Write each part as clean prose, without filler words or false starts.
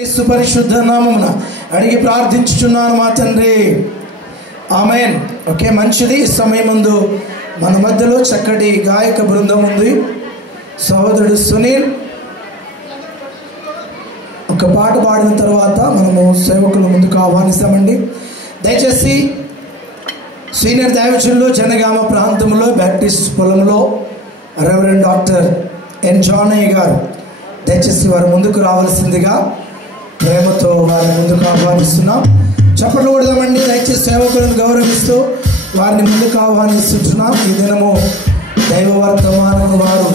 యేసు పరిశుద్ధ నామమున అడిగి ప్రార్థించుచున్నాను మా తండ్రి, ఆమేన్. ఓకే, మంచిది. ఈ సమయమందు మన మధ్యలో చక్కటి గాయక బృందం ఉంది. సహోదరుడు సునీల్ ఒక పాట పాడిన తర్వాత మనము సేవకుల ముందుకు ఆహ్వానిస్తామండి. దయచేసి సీనియర్ దైవజనులు జనగామ ప్రాంతంలో బ్యాప్టిస్ట్ పొలంలో రెవరెండ్ డాక్టర్ ఎన్ జానయ్య గారు, దయచేసి వారు ముందుకు రావాల్సిందిగా ప్రేమతో వారిని ముందుకు ఆహ్వానిస్తున్నాం. చప్పట్లు కొడదామండి. దయచేసి సేవకులను గౌరవిస్తూ వారిని ముందుకు ఆహ్వానిస్తున్నాం. ఈ దినము దైవ వర్తమానం వారు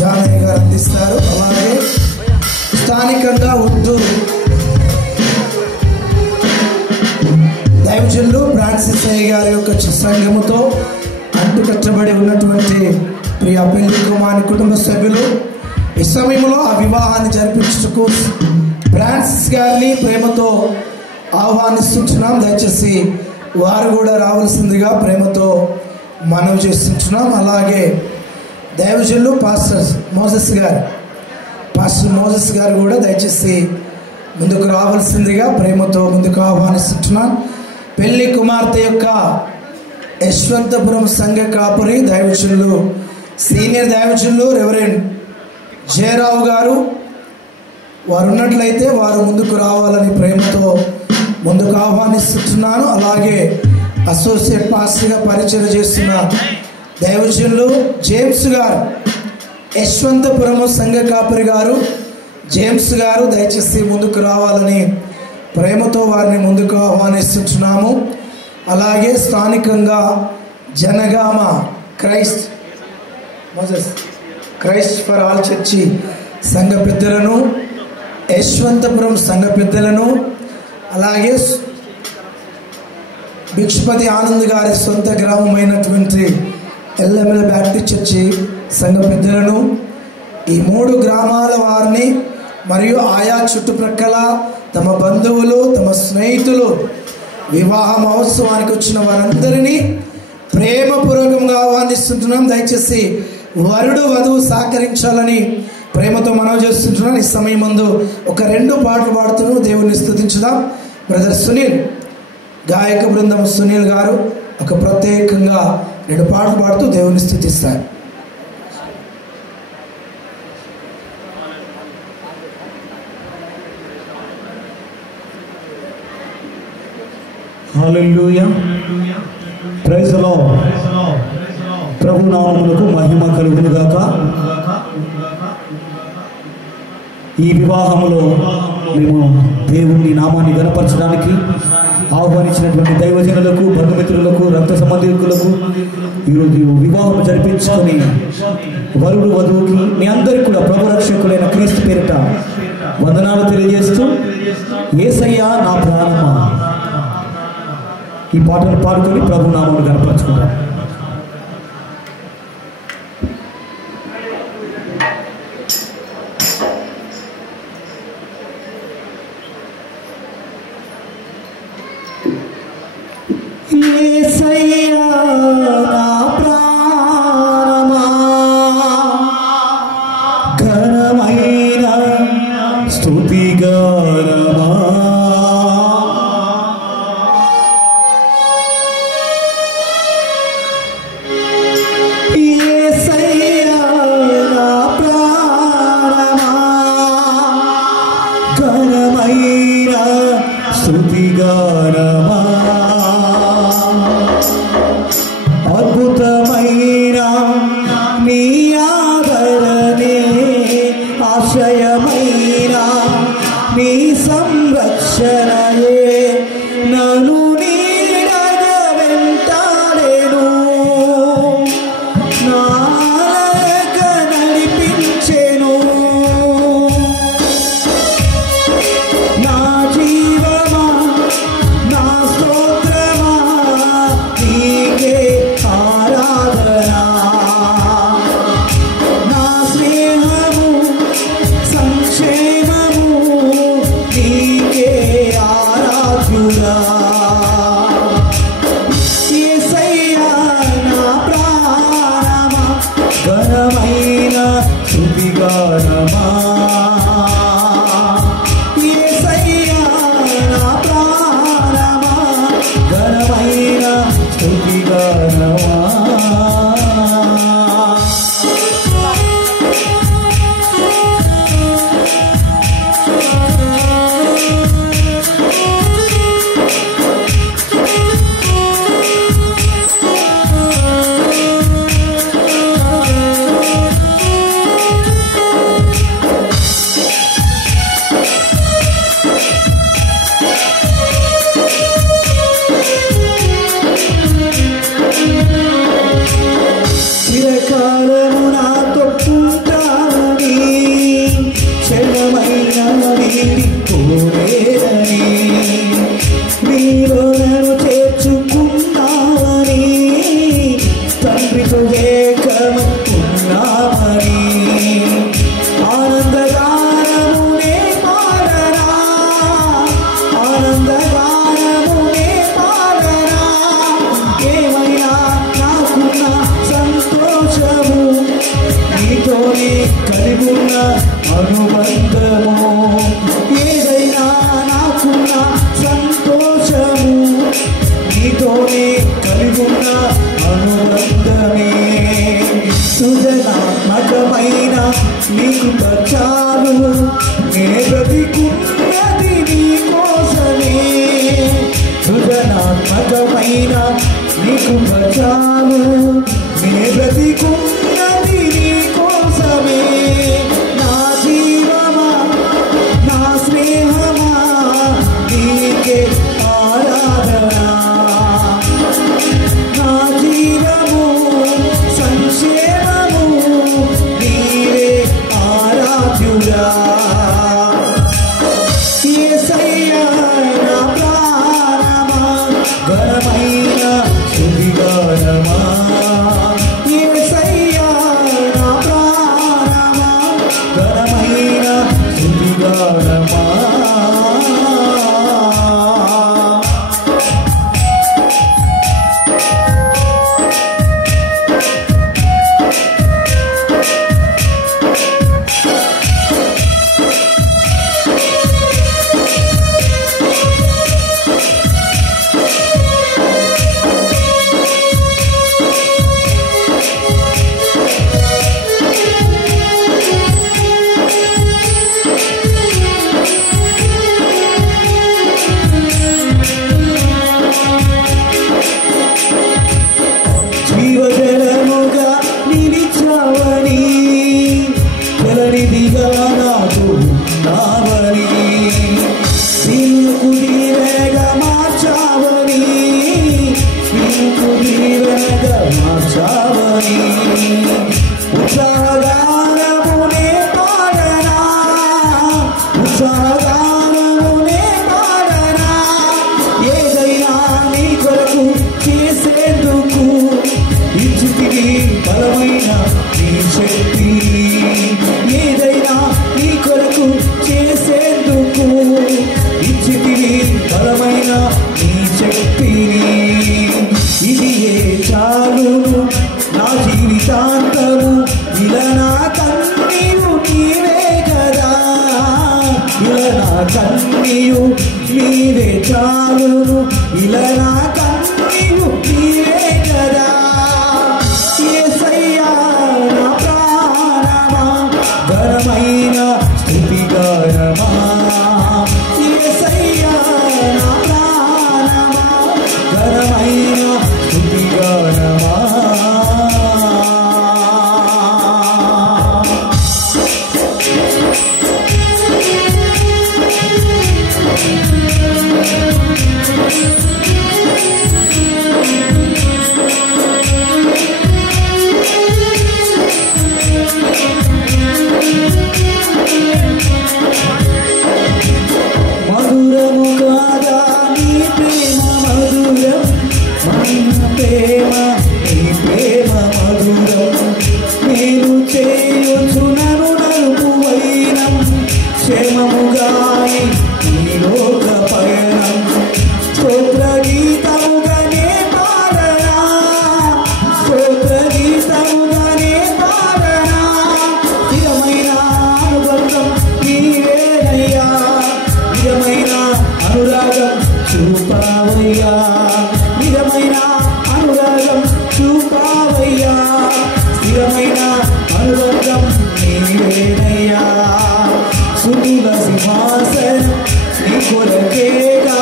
జానయ్య గారు అందిస్తారు. అలాగే స్థానికంగా ఉర్దూ దైవజనులు ఫ్రాన్సిస్ అయ్య గారి యొక్క సంఘముతో అంటుకట్టబడి ఉన్నటువంటి ప్రియ పెళ్లి కుమారి కుటుంబ సభ్యులు ఈ సమయంలో ఆ వివాహాన్ని జరిపించుటకు ఫ్రాన్సిస్ గారిని ప్రేమతో ఆహ్వానిస్తున్నాం. దయచేసి వారు కూడా రావాల్సిందిగా ప్రేమతో మనవి చేస్తున్నాం. అలాగే దైవజనులు పాస్టర్ మోసెస్ గారు కూడా దయచేసి ముందుకు రావాల్సిందిగా ప్రేమతో ముందుకు ఆహ్వానిస్తున్నాం. పెళ్లి కుమార్తె యొక్క యశ్వంతపురం సంఘ కాపురి దైవజనులు సీనియర్ దైవజనులు రెవరెండ్ జయరావు గారు వారు ఉన్నట్లయితే వారు ముందుకు రావాలని ప్రేమతో ముందుకు ఆహ్వానిస్తున్నాను. అలాగే అసోసియేట్ పాస్టర్గా పరిచయం చేస్తున్న దైవజనులు జేమ్స్ గారు, యశ్వంతపురము సంఘ కాపురి గారు జేమ్స్ గారు దయచేసి ముందుకు రావాలని ప్రేమతో వారిని ముందుకు ఆహ్వానిస్తున్నాము. అలాగే స్థానికంగా Jangaon Christ for all church సంఘ పెద్దలను, యశ్వంతపురం సంఘ పెద్దలను, అలాగే భిక్షపతి ఆనంద్ గారి సొంత గ్రామమైనటువంటి ఎల్ఎంఎల్ బ్యాప్టిస్ట్ చర్చి సంఘ పెద్దలను, ఈ 3 గ్రామాల వారిని మరియు ఆయా చుట్టుప్రక్కల తమ బంధువులు తమ స్నేహితులు వివాహ మహోత్సవానికి వచ్చిన వారందరినీ ప్రేమపూర్వకంగా ఆహ్వానిస్తుంటున్నాం. దయచేసి వరుడు వధువు సహకరించాలని ప్రేమతో మనవి చేస్తుంటున్నాను. ఈ సమయం ముందు ఒక 2 పాటలు పాడుతూ దేవుని స్తుతించుదాం. బ్రదర్ సునీల్, గాయక బృందం సునీల్ గారు ఒక ప్రత్యేకంగా 2 పాటలు పాడుతూ దేవుని స్తుతిస్తారు. హల్లెలూయా, ప్రైజ్ ది లార్డ్. ప్రభు నామమునకు మహిమ కలుగును గాక. ఈ వివాహములో మేము దేవుని నామాన్ని గణపరచడానికి ఆహ్వానించినటువంటి దైవజనులకు, బంధుమిత్రులకు, రక్త సంబంధికులకు ఈరోజు వివాహం జరిపించుకొని వరుడు వధువుకి మీ అందరికీ కూడా ప్రభు రక్షకులైన క్రీస్తు పేరిట వందనాలు తెలియజేస్తూ, యేసయ్యా నా ప్రాణమా ఈ పాటలు పాడుకొని ప్రభు నామాన్ని గణపరచుకుంటాం. యేసయ్యా నా ప్రాణమా ఘనమైన స్తుతిగానమా యేసయ్యా నా ప్రాణమా ఘనమైన స్తుతిగానమా అద్భుతమైన నీ ఆదరణే ఆశ్రయమైన నీ సంరక్షణయే నన్ను నీడగా వెంటాడెను, నాలగా నడిపించెను. నా జీవమా నా స్తోత్రమా నీకే ఆరాధనా, నా స్నేహము సంక్షేమము నీకే ఆరాధనా. లేదని నీలో నన్ను చేర్చుకున్నావని తండ్రితో ఏకమై ఉన్నామని ఆనందగానమునే పాడనా ఆనందగానమునే పాడనా ఏమైనా నాకున్న సంతోషము నీతోనే కలిగున్న అనుబంధము ఏదైనా నాకున్న సంతోషము నీతోనే కలిగున్న అనుబంధమే సృజనాత్మకమైన నీకు చాలు నే బ్రతికున్నది నీ కోసమే సృజనాత్మకమైన నీకు చాలు నే బ్రతికున్నది నీ కోసమే నా జీవమా నా స్నేహమా నీకే ఆరాధన నా జీవము సంక్షేమము నీవే ఆరాధ్యుడా యేసయ్యా నా ప్రాణమా ఘనమైన స్తుతిగానమా యేసయ్యా నా ప్రాణమా ఘనమైన స్తుతిగానమా జీవజలముగా నిలిచావని జలనిధిగా నాకు ఉన్నావని నిన్ను దీవెనగా మార్చావని నిన్ను దీవెనగా మార్చావని ఉత్సాహగానమునే పాడనా ఉత్సాహగానమునే పాడనా ఏదైనా నీ కొరకు చేసేందుకు ఇచ్చితివి బలమైన నీ శక్తి ఏదైనా నీ కొరకు చేసేందుకు ఇచ్చితివి బలమైన నీ శక్తిని ఇది ఏ చాలును నా జీవితాంతము ఇలా నా కన్నీయు నీవే కదా ఇలా నా కన్నీయు నీవే చాలును ఇలా నా కన్నీయు నీవే కదా యేసయ్యా నా ప్రాణమా ఘనమైన స్తుతిగానమా యేసయ్యా నా ప్రాణమా ఘనమైన స్తుతిగానమా మధురము కాదా నీ ప్రేమ మధురం మన ప్రేమ నీ ప్రేమ మధురం నేను చేయొచ్చు నన్ను నలుపువైనం క్షేమముగాయి ఈ లోక పయనం స్తోత్ర గీతముగానే పాడనా స్తోత్ర గీతముగానే పాడనా స్థిరమైన అనుబంధం నీవేనయ్యా నిజమైన అనురాగం చూపావయ్యా నిజమైన అనురాగం చూపావయ్యా స్థిరమైన అనుబంధం నీవేనయ్యా సుతుల సింహాసనం నీ కొరకేగా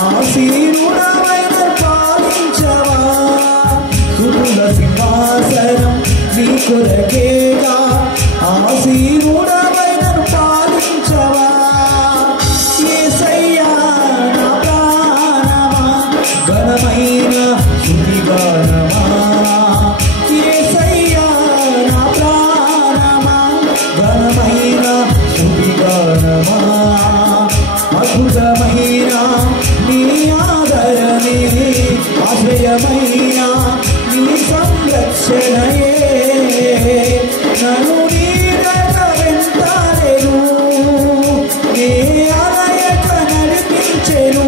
ఆశీనుడమైన పాలించవా సుతుల సింహాసనం నీ కొరకేగా ఆశీనుడమైన పాలించవా యేసయ్యా నా ప్రాణమా ఘనమైన స్తుతిగానమా యేసయ్యా నా ప్రాణమా ఘనమైన స్తుతిగానమా అద్భుతమైన నీ ఆదరణే, ఆశ్రయమైన నీ సంరక్షణయే నన్ను నీడగ వెంటాడెను, నే అలయక నడిపించెను.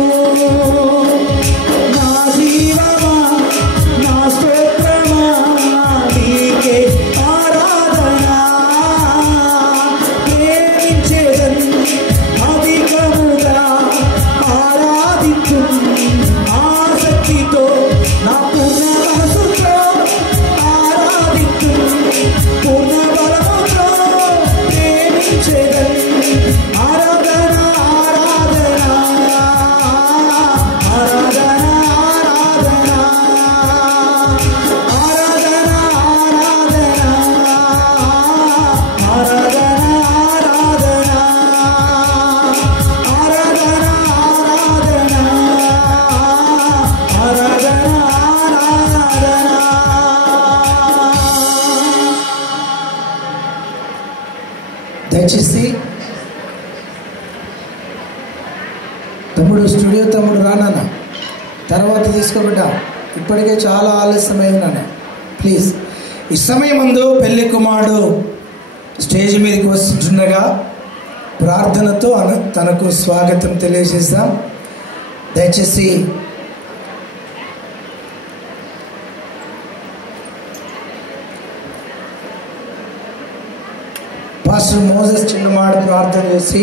నా జీవమా నా స్తోత్రమా నీకే ఆరాధన, ప్రేమించెదన్ అధికముగా ఆరాధించు ఆసక్తితో నా పూర్ణ మనసుతో ఆరాధించు, పూర్ణ బలముతో ప్రేమించెదన్ ఆరాధన ఆరాధన ఆరాధన ఆరాధన ఆరాధన ఆరాధన దయచేసి తమ్ముడు స్టూడియో తమ్ముడు రానా, తర్వాత తీసుకోబడ్డా, ఇప్పటికే చాలా ఆలస్యమైందన్న. ప్లీజ్ ఈ సమయం ముందు పెళ్లి కుమారుడు స్టేజ్ మీదకి వస్తుండగా ప్రార్థనతో తనకు స్వాగతం తెలియజేస్తాం. దయచేసి పాస్టర్ మోసెస్ చిన్నమాడు ప్రార్థన చేసి,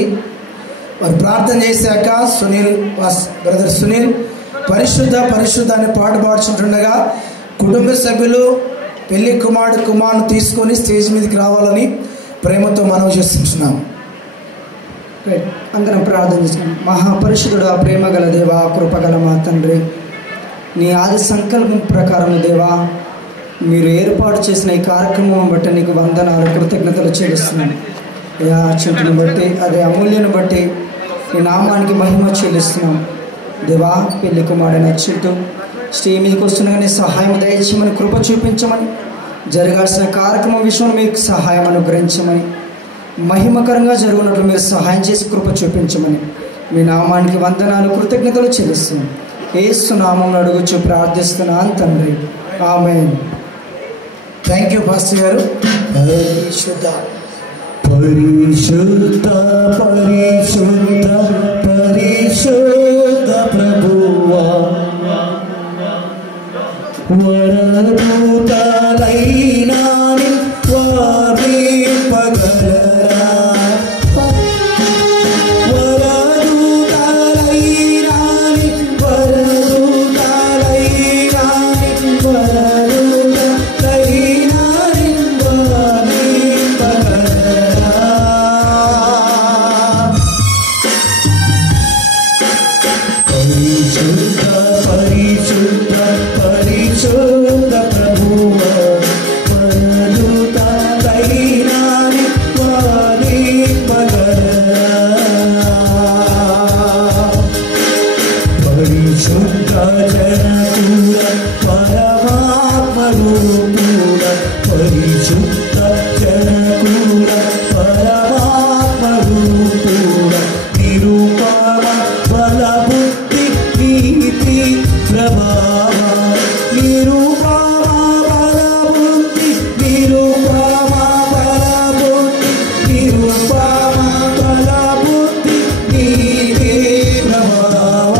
వారు ప్రార్థన చేశాక బ్రదర్ సునీల్ పరిశుద్ధ పరిశుద్ధ అని పాట పాడుచుంటుండగా కుటుంబ సభ్యులు పెళ్లి కుమారుని తీసుకొని స్టేజ్ మీదకి రావాలని ప్రేమతో మనవి చేస్తున్నాం. అందరం ప్రార్థన చేసుకున్నాం. మహాపరిశుద్ధుడా, ప్రేమ గల దేవా, కృపగల మా తండ్రి, నీ ఆది సంకల్పం ప్రకారం దేవా మీరు ఏర్పాటు చేసిన ఈ కార్యక్రమం బట్టి నీకు వందనాలు, కృతజ్ఞతలు చెల్లిస్తున్నాను. యా చింతను బట్టి, అదే అమూల్యను బట్టి నీ నామానికి మహిమ చెల్లిస్తున్నాం. దేవా పెళ్లి కుమారుడైన చింటూ స్టేజ్ మీదకి వస్తుండగానే సహాయం దయచేయమని, కృప చూపించమని, జరగాల్సిన కార్యక్రమం విషయంలో మీకు సహాయం అనుగ్రహించమని, మహిమకరంగా జరుగునట్లు మీరు సహాయం చేసి కృప చూపించమని మీ నామానికి వందనాలు, కృతజ్ఞతలు చెల్లిస్తున్నాం. యేసు నామములో అడుగుచు ప్రార్థిస్తున్నాను తండ్రి, ఆమేన్. థ్యాంక్ యూ పాస్టర్ గారు. పరిశుద్ధ పరిశుద్ధ పరిశుద్ధ పరిశుద్ధ ప్రభువా, వరదూతలైనా వర్ణింపగలరా, వరదూతలైనా వర్ణింపగలరా, పరిశుద్ధ పరిశుద్ధ పరిశుద్ధ ప్రభువా, వరదూతలైనా వర్ణింపగలరా, పరిశుద్ధ జనకుల పరమాత్మ రూపుల, పరిశుద్ధ జనకుల పరమాత్మ రూపుల, నిరూపమ బలబుద్ధి నీతి ప్రభావ, నిరూపమ బలబుద్ధి, నిరూపమ బలబుద్ధి, నిరూపమ బలబుద్ధి నీతి ప్రభావ.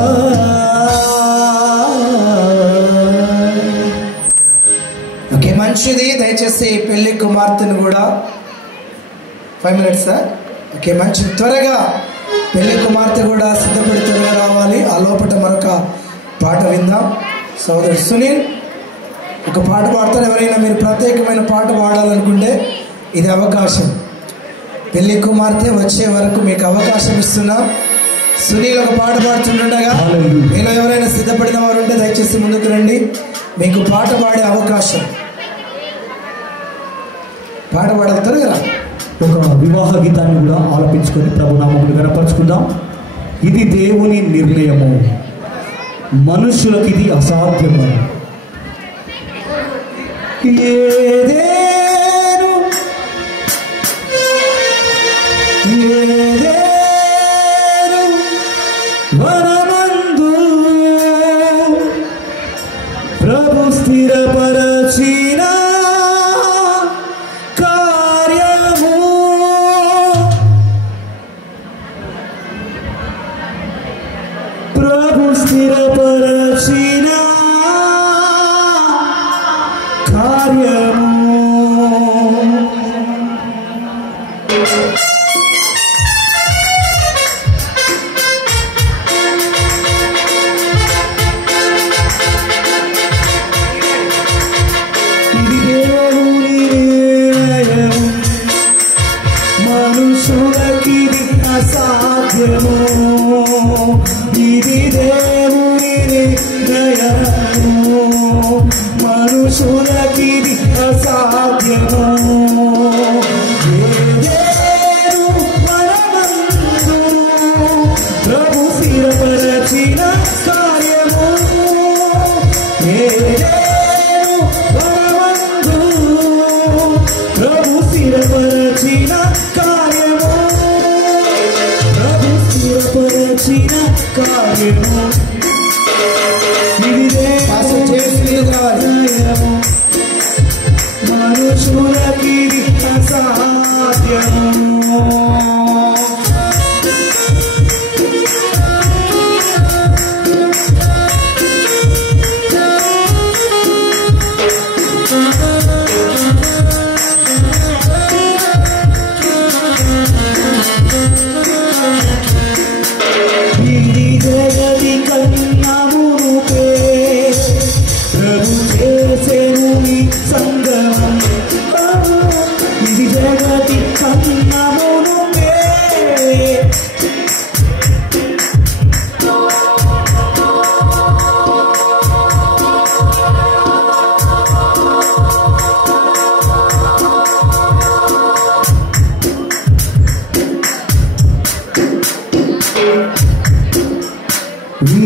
ఓకే, మంచిది. దయచేసి పెళ్లి కుమార్తెను కూడా 5 minutes సార్. ఓకే, మంచిది. త్వరగా పెళ్లి కుమార్తె కూడా సిద్ధపడి త్వరగా రావాలి. ఆ లోపల మరొక పాట విందాం. సోదరుడు సునీల్ ఒక పాట పాడతారు. ఎవరైనా మీరు ప్రత్యేకమైన పాట పాడాలనుకుంటే ఇది అవకాశం. పెళ్లి కుమార్తె వచ్చే వరకు మీకు అవకాశం ఇస్తున్నాం. సునీల్ ఒక పాట పాడుతుండగా మీలో ఎవరైనా సిద్ధపడిన వారు ఉంటే దయచేసి ముందుకు రండి. మీకు పాట పాడే అవకాశం. పాట పాడతారు కదా. ఒక వివాహ గీతాన్ని కూడా ఆలపించుకొని ప్రభునామమును గణపరుచుకుందాం. ఇది దేవుని నిర్ణయము, మనుషులకు ఇది అసాధ్యము. ఏదేను ఏదేను వనమందు ప్రభు స్థిరపరచిన కార్యము ప్రభు స్థిరపరచిన కార్యము మనుషులకిది అసాధ్యము ఇది దేవుని నిర్ణయము మనుషులకిది అసాధ్యము ప్రభు స్థిరపరచిన కార్యము ప్రభు స్థిరపరచిన కార్యము ప్రభు స్థిరపరచిన కార్యము మనుషులకి అసాధ్యము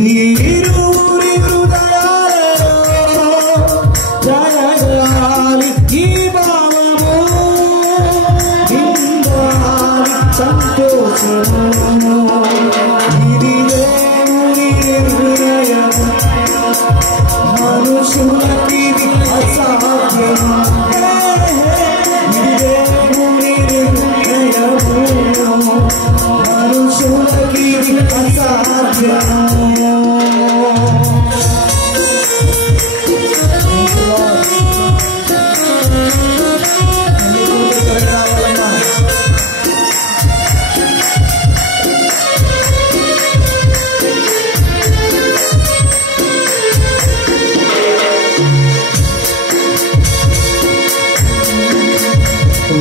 వీరురి హృదయాలలో జయగాలి ఈ భావము నిందాలి సంతోషము ఇది దేవుని హృదయము మనుషులకి అసాధ్యము ఇది దేవుని హృదయము మనుషులకి అసాధ్యము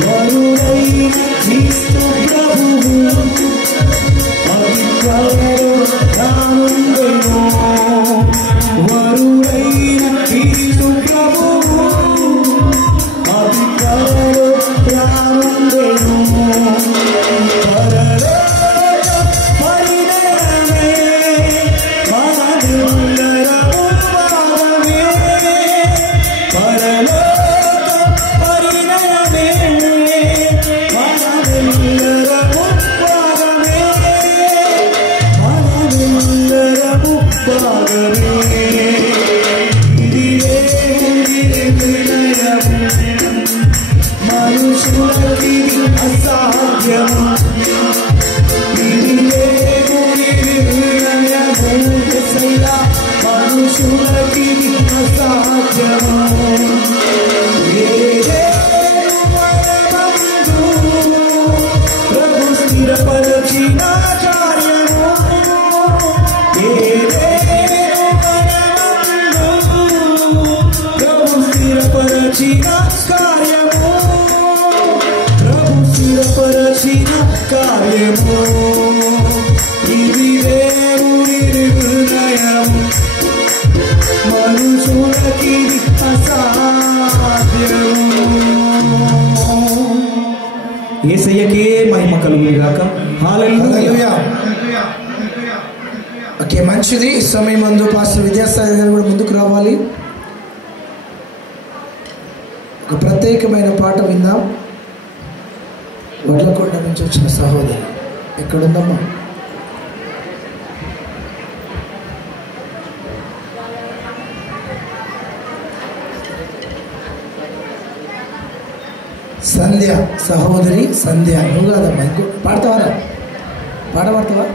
వరుడైన క్రీస్తు ప్రభువు అధికారము రానుండెను వరుడైన క్రీస్తు ప్రభువు అధికారము రానుండెను పరలోక పరిణయమే మనమందరము భాగమే పరలోక పరిణయమే మనమందరము భాగమే మనమందరము భాగమే ఇది దేవుని నిర్ణయము మనుషులకి అసాధ్యము ఇది దేవుని నిర్ణయము యేసయ్యా మనుషులకి అసాధ్యము ప్రభు స్థిరపరచిన కార్యము ప్రభు స్థిరపరచిన కార్యము ప్రభు స్థిరపరచిన కార్యము ఇది దేవుని నిర్ణయము మనుషులకి అసాధ్యము యేసయ్యకే మహిమ కలుగును గాక హల్లెలూయా. ఓకే, మంచిది. ఈ సమయం ముందు పాస్టర్ విద్యాసాగర్ గారు కూడా ముందుకు రావాలి. ఒక ప్రత్యేకమైన పాట విందాం. వడ్లకొండ నుంచి వచ్చిన సహోదరి ఎక్కడుందమ్మా? సంధ్య, సహోదరి సంధ్య. నువ్వు కాదమ్మా, ఇంకో పాడతావారా? పాడతావా?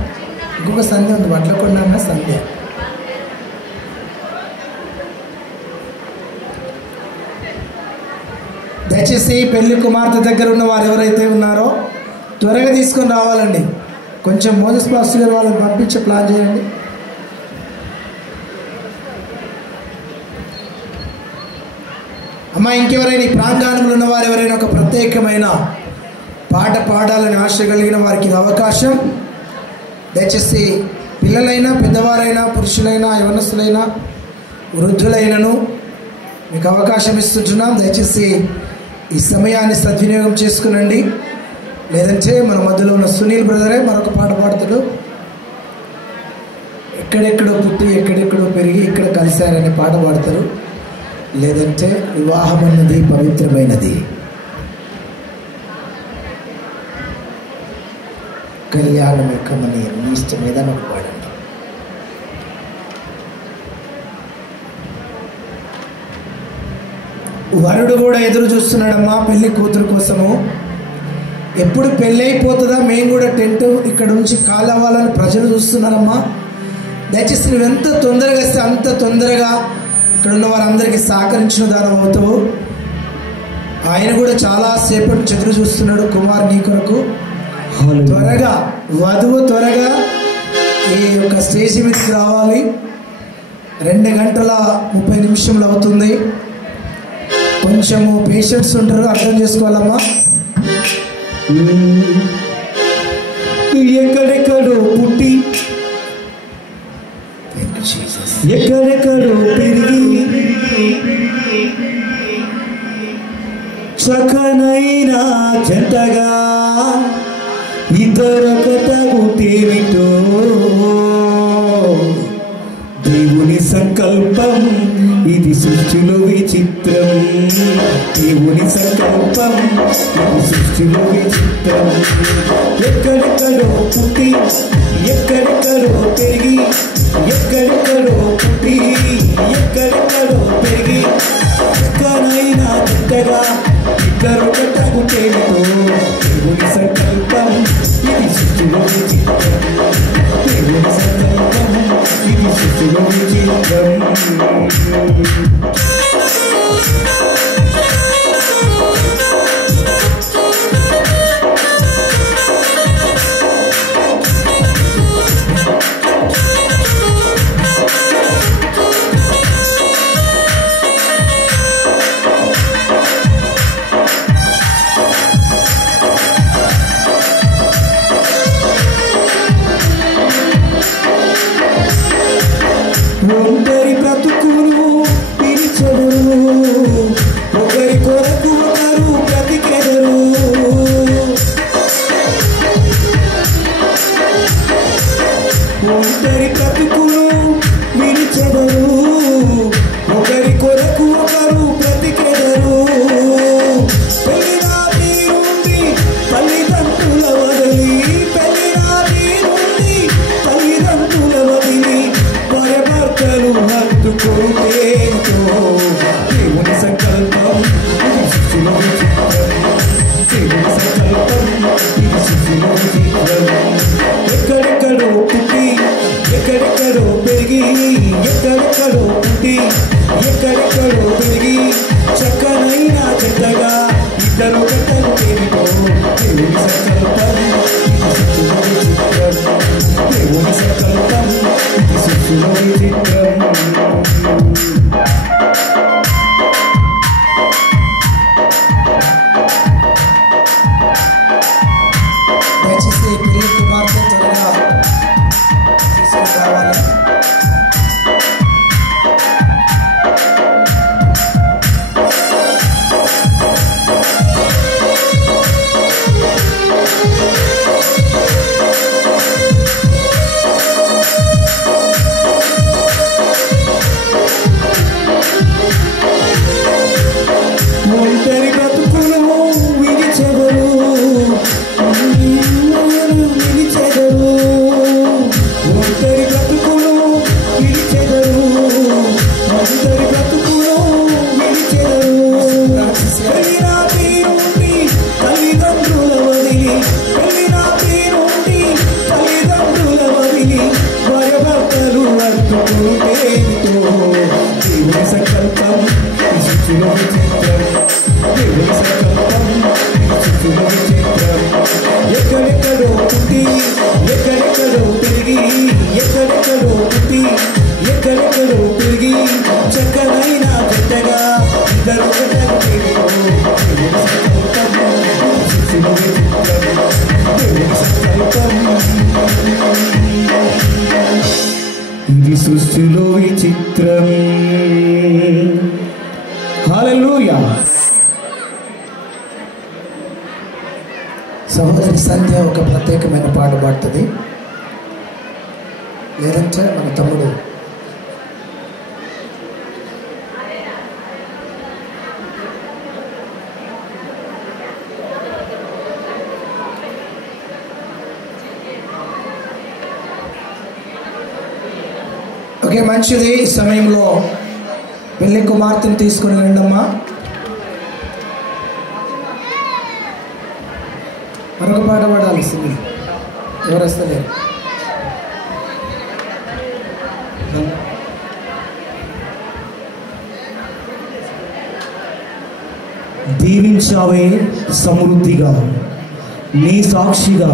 ఇంకొక సంధ్య ఉంది, వడ్లకొండ అన్న సంధ్య. దయచేసి పెళ్లి కుమార్తె దగ్గర ఉన్న వారు ఎవరైతే ఉన్నారో త్వరగా తీసుకొని రావాలండి. కొంచెం మోజస్ పాస్టర్ గారు వాళ్ళని పంపించే ప్లాన్ చేయండి. అమ్మ, ఇంకెవరైనా ఈ ప్రాంగణంలో ఉన్న వారు ఎవరైనా ఒక ప్రత్యేకమైన పాట పాడాలని ఆశ కలిగిన వారికి ఇది అవకాశం. దయచేసి పిల్లలైనా, పెద్దవారైనా, పురుషులైనా, యవనస్తులైనా, వృద్ధులైనను మీకు అవకాశం ఇస్తుంటున్నాం. దయచేసి ఈ సమయాన్ని సద్వినియోగం చేసుకునండి. లేదంటే మన మధ్యలో ఉన్న సునీల్ బ్రదరే మరొక పాట పాడుతాడు. ఎక్కడెక్కడో పుట్టి ఎక్కడెక్కడో పెరిగి ఇక్కడ కలిశారనే పాట పాడతారు. లేదంటే వివాహం అన్నది పవిత్రమైనది, కళ్యాణం ఎక్కమని మీ ఇష్టం ఏదైనా ఒక పాడండి. వరుడు కూడా ఎదురు చూస్తున్నాడమ్మా పెళ్లి కూతురు కోసము. ఎప్పుడు పెళ్ళి అయిపోతుందా, మేము కూడా టెంట్ ఇక్కడ నుంచి కాలవ్వాలని ప్రజలు చూస్తున్నారమ్మా. దయచేసి నువ్వు ఎంత తొందరగా వస్తే అంత తొందరగా ఇక్కడ ఉన్న వారందరికీ సహకరించిన దానం అవుతావు. ఆయన కూడా చాలా సేపటి నుంచి ఎదురు చూస్తున్నాడు కుమార్ నీ కొరకు. త్వరగా వధువు త్వరగా ఈ యొక్క స్టేజ్ మీదకి రావాలి. 2 గంటల 30 నిమిషంలో అవుతుంది. కొంచెము పేషెంట్స్ ఉంటారు, అర్థం చేసుకోవాలమ్మా. ఎక్కడెక్కడో పుట్టి ఎక్కడెక్కడో పెరిగి చక్కనైనా జంటగా ఇద్దరొకటేమిటో దేవుని సంకల్పం, ఇది సృష్టిలో విచిత్రం. దేవుని సంకల్పం, ఇది సృష్టిలో విచిత్రం. ఎక్కడెక్కడో పుట్టి ఎక్కడెక్కడో పెరిగి ఎక్కడెక్కడో పుట్టి ఎక్కడెక్కడో పెరిగి ఎక్కడైనా జంటగా ఇద్దరొకటేమిటో దేవుని సంకల్పం, ఇది సృష్టిలో విచిత్రం. దేవుని సంకల్పం, ఇది సృష్టిలో విచిత్రం. ఒంటరి బ్రతుకును పిలిచెదరు, ఒకరి కొరకు ఒకరు బ్రతికెదరు. ఒంటరి బ్రతుకును పిలిచెదరు, ఒకరి కొరకు ఒకరు బ్రతికెదరు. పెళ్లినాటి నుండి తల్లిదండ్రుల వదిలి, పెళ్లినాటి నుండి తల్లిదండ్రుల వదిలి భర్తలు హత్తుకుంటేతో దేవుని సంకల్పం, ఇది సృష్టిలో విచిత్రం. దేవుని సంకల్పం, ఇది సృష్టిలో విచిత్రం. ఎక్కడెక్కడో పుట్టి ఎక్కడెక్కడో పెరిగి ఎక్కడెక్కడో పుట్టి ఎక్కడెక్కడో పెరిగి చక్కనైనా జంటగా ఇద్దరు గంటేమిటో దేవుని సంకల్పం, ఇది సృష్టిలో విచిత్రం. దేవుని సంకల్పం, ఇది సృష్టిలో విచిత్రం. దయచేసి పెళ్లి కుమార్తె త్వరగా తీసుకుని రావాలి. ఎక్కడెక్కడో పుట్టి ఎక్కడెక్కడో తిరిగి ఎక్కడెక్కడో పుట్టి ఎక్కడెక్కడో తిరిగి చక్కనైన చెట్టగా ఇద్దరు ఇది సృష్టిలో విచిత్రం. హల్లెలూయా. సహోదరి సంధ్య ఒక ప్రత్యేకమైన పాట పాడుతుంది, లేదంటే మన తమ్ముడు ఓకే మంచిది. ఈ సమయంలో పెళ్లి కుమార్తెను తీసుకుని రండమ్మా. మరొక పాట పాడాలి. ఎవరు వస్తలేరు? దీవించావే సమృద్ధిగా నీ సాక్షిగా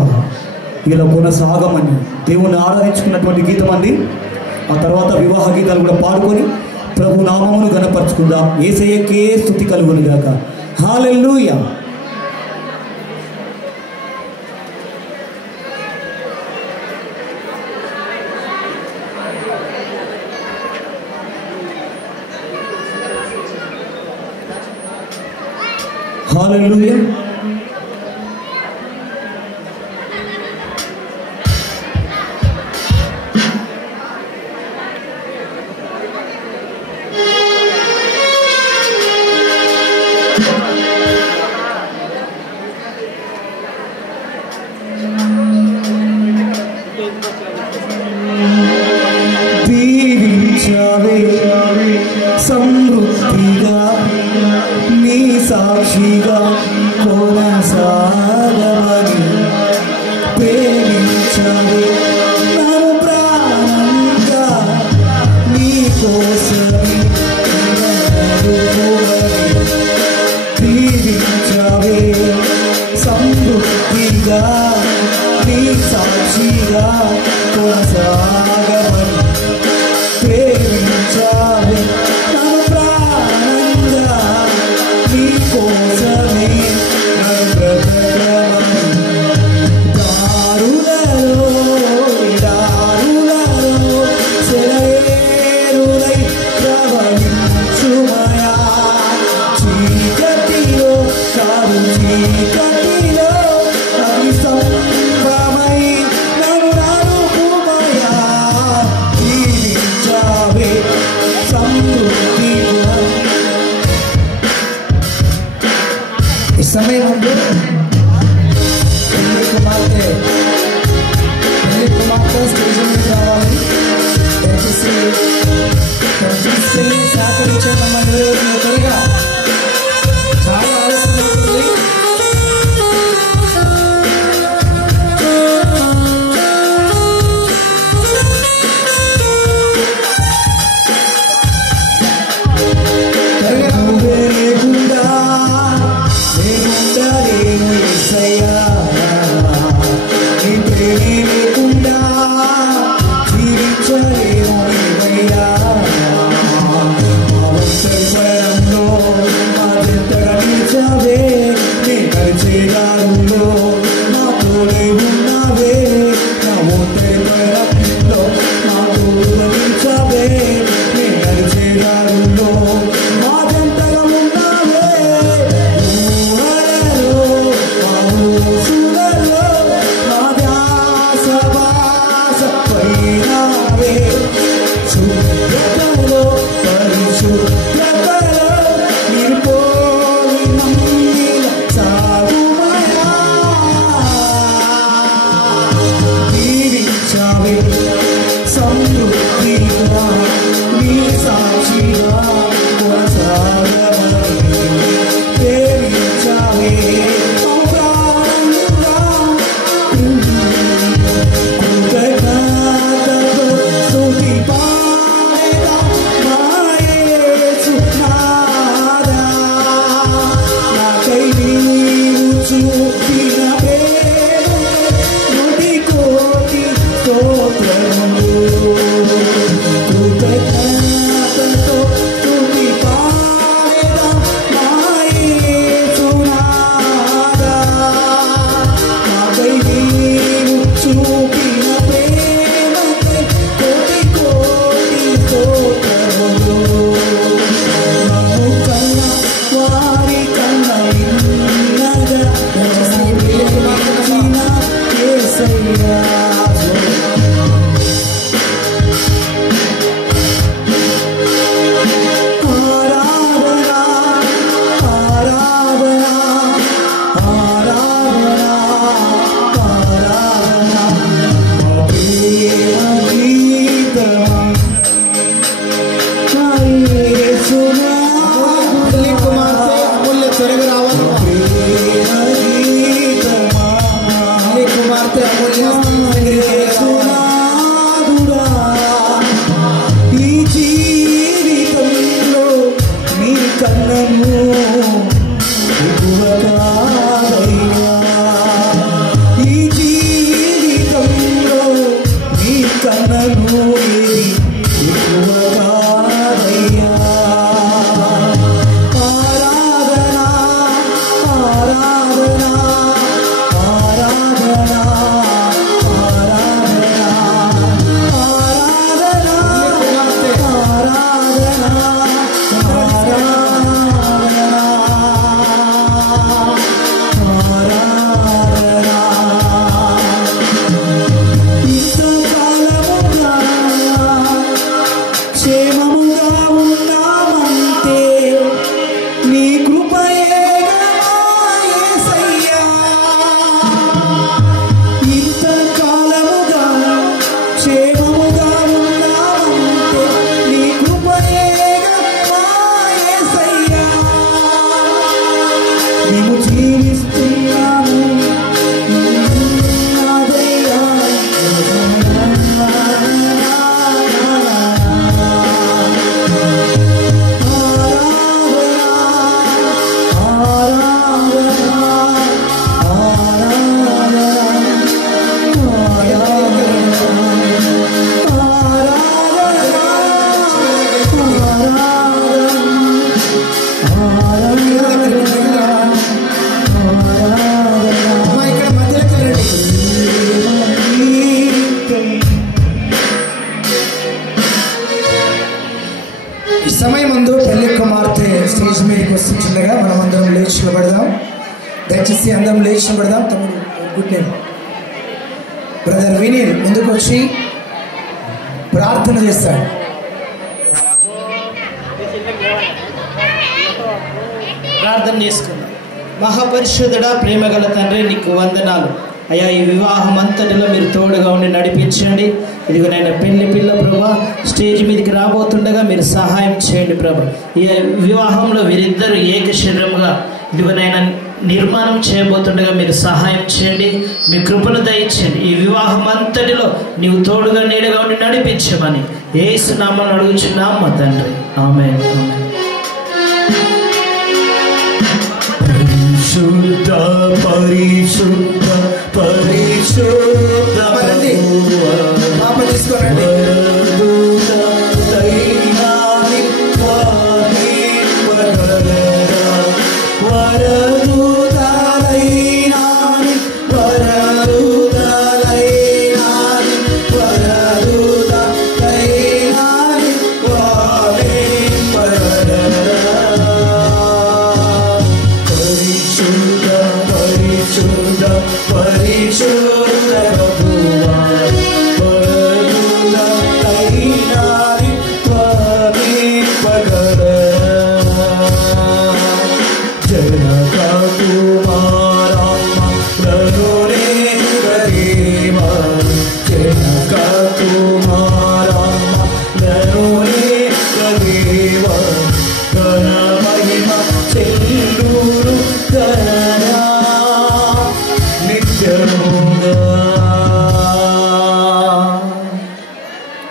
ఇలా కొనసాగమని దేవుని ఆరాధించుకున్నటువంటి గీతం అంది. ఆ తర్వాత వివాహ గీతాలు కూడా పాడుకొని ప్రభు నామమును గణపరచుకుందాం. యేసయ్యకే స్తుతి కలుగును గాక. హల్లెలూయా. హల్లెలూయా. దీవించావే సమృద్ధిగా నీ సాక్షిగా కొనసాగమని ప్రేమించావే నన్ను ప్రాణంగా నీ కోసమే దీవించావే సమృద్ధిగా నీ సాక్షిగా కొనసాగమని ప్రేమించావే నన్ను ప్రాణంగా నీ కోసమే నన్ను బ్రతకమని దారులలో సెలయేరులై ప్రవహించుమయా చీకటిలో కాదు చీకటిలో అగ్ని సంభమై నన్ను నడుపుమయా దీవించావే సమృద్ధిగా. ఈ సమయంలో పెళ్లి కుమార్తె స్టేజ్ మీద రావాలి. దయచేసి సహకరించడం త్వరగా, చాలా ఆలస్యం అవుతుంది. కృతజ్ఞతతో స్తుతి పాడెదం నా యేసునాథా. నాకై నీవు చూపిన ప్రేమకై కోటి కోటి స్తోత్రములు. నన్ను కన్న వారి కన్న విన్నగా నన్ను ప్రేమించిన యేసయ్యా. తల్లి కుమార్తె అమూల్య త్వరగా రావాలి. తల్లి కుమార్తె అమూల్య ఈ జీవితంలో నీ కన్నను ఎక్కువ కాదయ్యా. ఈ జీవితంలో నీ కన్నను ఎక్కువ కాదయ్యా. ఆరాధన ఆరాధన ఆరాధన క్షేమముగా ఉన్నామంటే నీ కృపయేగా యేసయ్యా. ఇంతకాలముగా క్షేమముగా ఉన్నామంటే నీ కృపయేగా యేసయ్యా. మేము జీవిస్తున్నాము నాదయ్యా. అమ్మా ఇక్కడ మధ్యలోకి రండి. ఈ సమయం ముందు పెళ్లి కుమార్తె స్టేజ్ మీదకి వస్తుండగా మనం అందరం లేచి నిలబడదాం. దయచేసి అందరం లేచి నిలబడదాం. తమ్ముడు గుడ్ నేమ్ బ్రదర్ వినీల్ ముందుకు వచ్చి ప్రార్థన చేస్తాడు. ప్రార్థన చేసుకుందాం. మహాపరిశుద్ధుడా, ప్రేమగల తండ్రి, నీకు వందనాలు అయ్యా. ఈ వివాహం అంతటిలో మీరు తోడుగా ఉండి నడిపించండి. ఇదిగో నాయన పెళ్లి పిల్ల ప్రభా స్టేజ్ మీదకి రాబోతుండగా మీరు సహాయం చేయండి ప్రభా. ఈ వివాహంలో వీరిద్దరూ ఏక శరీరంగా ఇదిగో నాయన నిర్మాణం చేయబోతుండగా మీరు సహాయం చేయండి. మీ కృపను దయచేయండి. ఈ వివాహం అంతటిలో నీవు తోడుగా నీడగా ఉండి నడిపించమని యేసు నామమున అడుగుచున్నాం మా తండ్రి. ఆమేన్. పరిశుద్ధ పరిశుద్ధ పరిశుద్ధ రండి. పాప తీసుకోరండి.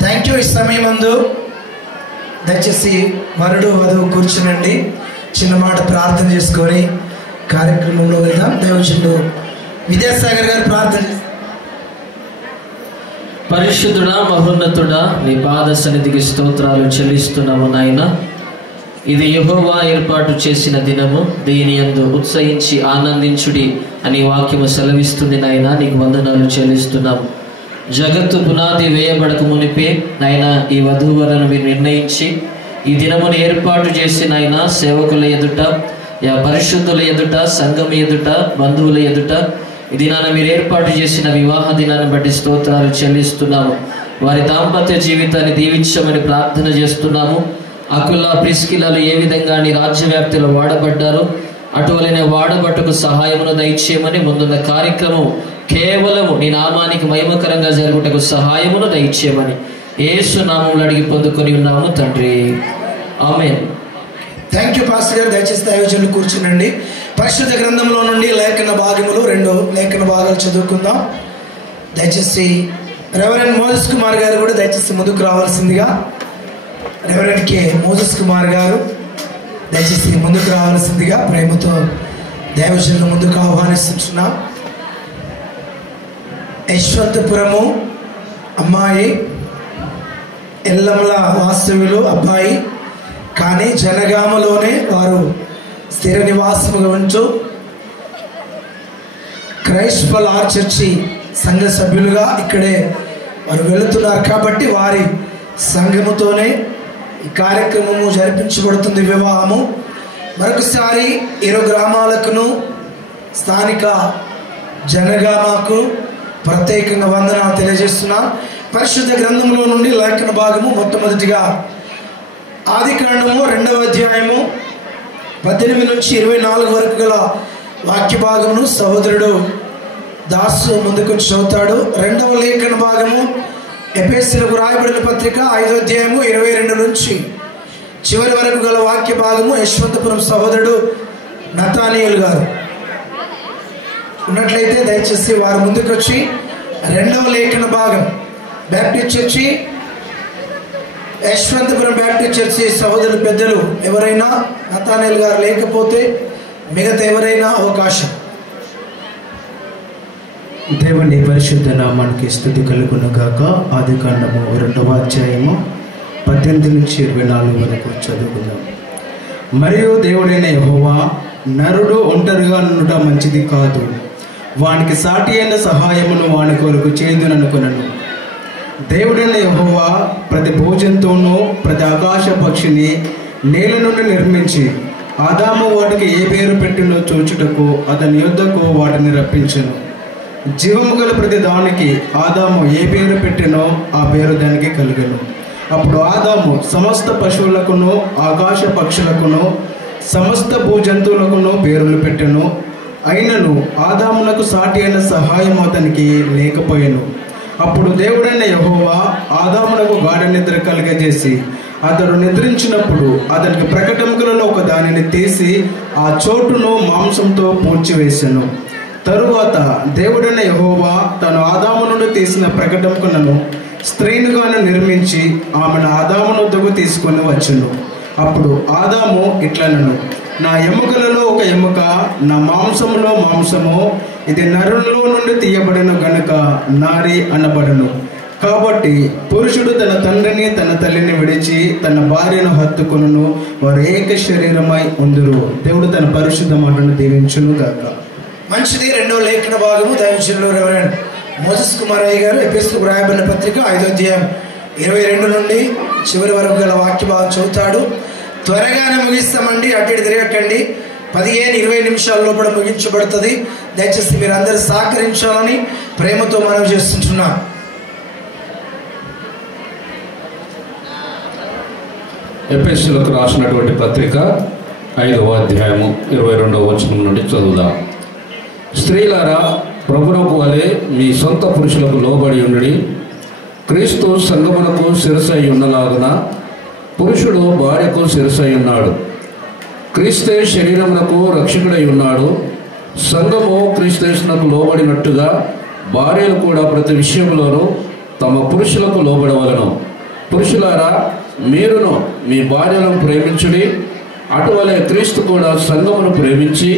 Thank you. ఈ సమయం ముందు దయచేసి వరుడు వధువు కూర్చునండి. చిన్న మాట ప్రార్థన చేసుకొని కార్యక్రమంలో వెళ్దాం. దైవజనుడు విద్యాసాగర్ గారు ప్రార్థన. పరిశుద్ధుడా, మహోన్నతుడా, నీ పాద సన్నిధికి స్తోత్రాలు చెల్లిస్తున్నాము నాయన. ఇది యెహోవా ఏర్పాటు చేసిన దినము, దీని యందు ఉత్సహించి ఆనందించుడి అని వాక్యము సెలవిస్తుంది నాయన. నీకు వందనాలు చెల్లిస్తున్నాము. జగత్తు పునాది వేయబడక మునిపే నాయన ఈ వధూవరులను మీరు నిర్ణయించి ఈ దినమును ఏర్పాటు చేసి నాయన సేవకుల ఎదుట, పరిశుద్ధుల ఎదుట, సంఘం ఎదుట, బంధువుల ఎదుట ఈ దినాన మీరు ఏర్పాటు చేసిన వివాహ దినాన్ని బట్టి స్తోత్రాలు చెల్లిస్తున్నాము. వారి దాంపత్య జీవితాన్ని దీవించమని ప్రార్థన చేస్తున్నాము. అకుల, ప్రిస్కిలలు ఏ విధంగా నీ రాజ్యవ్యాప్తిలో వాడబడ్డారో అటువలనే వాడబట్టుకు సహాయమును దయచేయమని, ముందున్న కార్యక్రమం కేవలము నీ నామానికి మహిమకరంగా జరుగుటకు సహాయమును దయచేయమని యేసు నామములో అడిగి పొందుకొని ఉన్నాము తండ్రి, ఆమేన్. థ్యాంక్ యూ పాస్టర్ గారు. దయచేసి దైవజనులు కూర్చునండి. పరిశుద్ధ గ్రంథంలో నుండి లేఖన భాగములు 2 లేఖన భాగాలు చదువుకుందాం. దయచేసి రెవరెండ్ మోజెస్ కుమార్ గారు కూడా దయచేసి ముందుకు రావాల్సిందిగా, రెవరెండ్ కే మోజెస్ కుమార్ గారు దయచేసి ముందుకు రావాల్సిందిగా ప్రేమతో దైవజనులు ముందుకు ఆహ్వానిస్తున్నాం. యశ్వంతపురము అమ్మాయి, ఎల్లమ్ల వాస్తవ్యులు అబ్బాయి, కానీ జనగామలోనే వారు స్థిర నివాసముగా ఉంటూ క్రైస్ట్ ఆర్ చర్చి సంఘ సభ్యులుగా ఇక్కడే వారు వెళుతున్నారు. కాబట్టి వారి సంఘముతోనే ఈ కార్యక్రమము జరిపించబడుతుంది, వివాహము. మరొకసారి 2 గ్రామాలకును స్థానిక జనగామకు ప్రత్యేకంగా వందనాలు తెలియజేస్తున్నా. పరిశుద్ధ గ్రంథంలో నుండి లేఖన భాగము మొట్టమొదటిగా ఆదికాండము 2వ అధ్యాయము 18 నుంచి 24 వరకు గల వాక్య భాగమును సహోదరుడు దాసు ముందుకు చదువుతాడు. 2వ లేఖన భాగము ఎఫెసీయులకు రాయబడిన పత్రిక 5వ అధ్యాయము 22 నుంచి చివరి వరకు గల వాక్య భాగము యశ్వంతపురం సహోదరుడు నతానీయులు గారు ఉన్నట్లయితే దయచేసి వారు ముందుకు వచ్చి 2వ లేఖన భాగం బ్యాప్టిస్ట్ చర్చి, యశ్వంతపురం బ్యాప్టిస్ట్ చర్చి సహోదరులు పెద్దలు ఎవరైనా, నతానీయులు గారు లేకపోతే మిగతా ఎవరైనా అవకాశం. దేవుని పరిశుద్ధ నామానికి స్తుతి కలుగును గాక. ఆదికాండము 2వ అధ్యాయము 18 నుంచి 24 వరకు చదువుకుందాం. మరియు దేవుడైన యెహోవా, నరుడు ఒంటరిగా నుండుట మంచిది కాదు, వానికి సాటి అయిన సహాయమును వాని కొరకు చేయుదుననుకొనెను. దేవుడైన యెహోవా ప్రతి భూజంతువును, ప్రతి ఆకాశ పక్షిని నేల నుండి నిర్మించి ఆదాము వాటికి ఏ పేరు పెట్టినో చూచుటకు అతని యొద్దకు వాటిని రప్పించెను. జీవము గల ప్రతి దానికి ఆదాము ఏ పేరు పెట్టినో ఆ పేరు దానికి కలిగెను. అప్పుడు ఆదాము సమస్త పశువులకును, ఆకాశ పక్షులకును, సమస్త భూజంతువులకును పేర్లు పెట్టెను. అయినను ఆదామునకు సాటి అయిన సహాయం అతనికి లేకపోయెను. అప్పుడు దేవుడైన యెహోవా ఆదామునకు గాఢ నిద్ర కలుగజేసి అతడు నిద్రించినప్పుడు అతనికి ప్రకటములలో ఒక దానిని తీసి ఆ చోటును మాంసంతో పూడ్చివేసెను. తరువాత దేవుడైన యెహోవా తను ఆదాము నుండి తీసిన ప్రకటములను స్త్రీనిగాను నిర్మించి ఆమెను ఆదాము వద్దకు తీసుకొని వచ్చెను. అప్పుడు ఆదాము ఇట్లనెను, నా ఎముకలలో ఒక ఎముక, నా మాంసములో మాంసము, ఇది నరులలో నుండి తీయబడిన గనుక నారి అనబడను. కాబట్టి పురుషుడు తన తండ్రిని తన తల్లిని విడిచి తన భార్యను హత్తుకొనును, వారు ఏక శరీరమై ఉందురు. దేవుడు తన పరిశుద్ధ మాటను దీవించును గాక. మంచిది. 2వ లేఖన భాగము దైవజనులు రెవరెండ్ మోజెస్ కుమార్ అయ్య గారు ఎఫెసీయులకు రాయబడిన పత్రిక 5వ అధ్యాయం 22 నుండి చివరి వరకు గల వాక్య భాగం చదువుతాడు. త్వరగానే ముగిస్తామండి, అటు ఇటు తిరగకండి. 15-20 నిమిషాల లోపల ముగించబడుతుంది. దయచేసి మీరు అందరూ సహకరించాలని ప్రేమతో మనవి చేస్తుంటున్నాం. ఎఫెసీయులకు రాసినటువంటి పత్రిక 5వ అధ్యాయము 22వ వచనం నుండి చదువుదాం. స్త్రీలారా, ప్రభువునకు వలె మీ సొంత పురుషులకు లోబడి ఉండి, క్రీస్తు సంఘమునకు శిరసై ఉన్నలాగున పురుషుడు భార్యకు శిరసై ఉన్నాడు. క్రీస్తే శరీరమునకు రక్షకుడై ఉన్నాడు. సంఘము క్రీస్తేసునకు లోబడినట్టుగా భార్యలు కూడా ప్రతి విషయంలోనూ తమ పురుషులకు లోబడవలను. పురుషులారా, మీరును మీ భార్యలను ప్రేమించుడి. అటువలే క్రీస్తు కూడా సంఘమును ప్రేమించి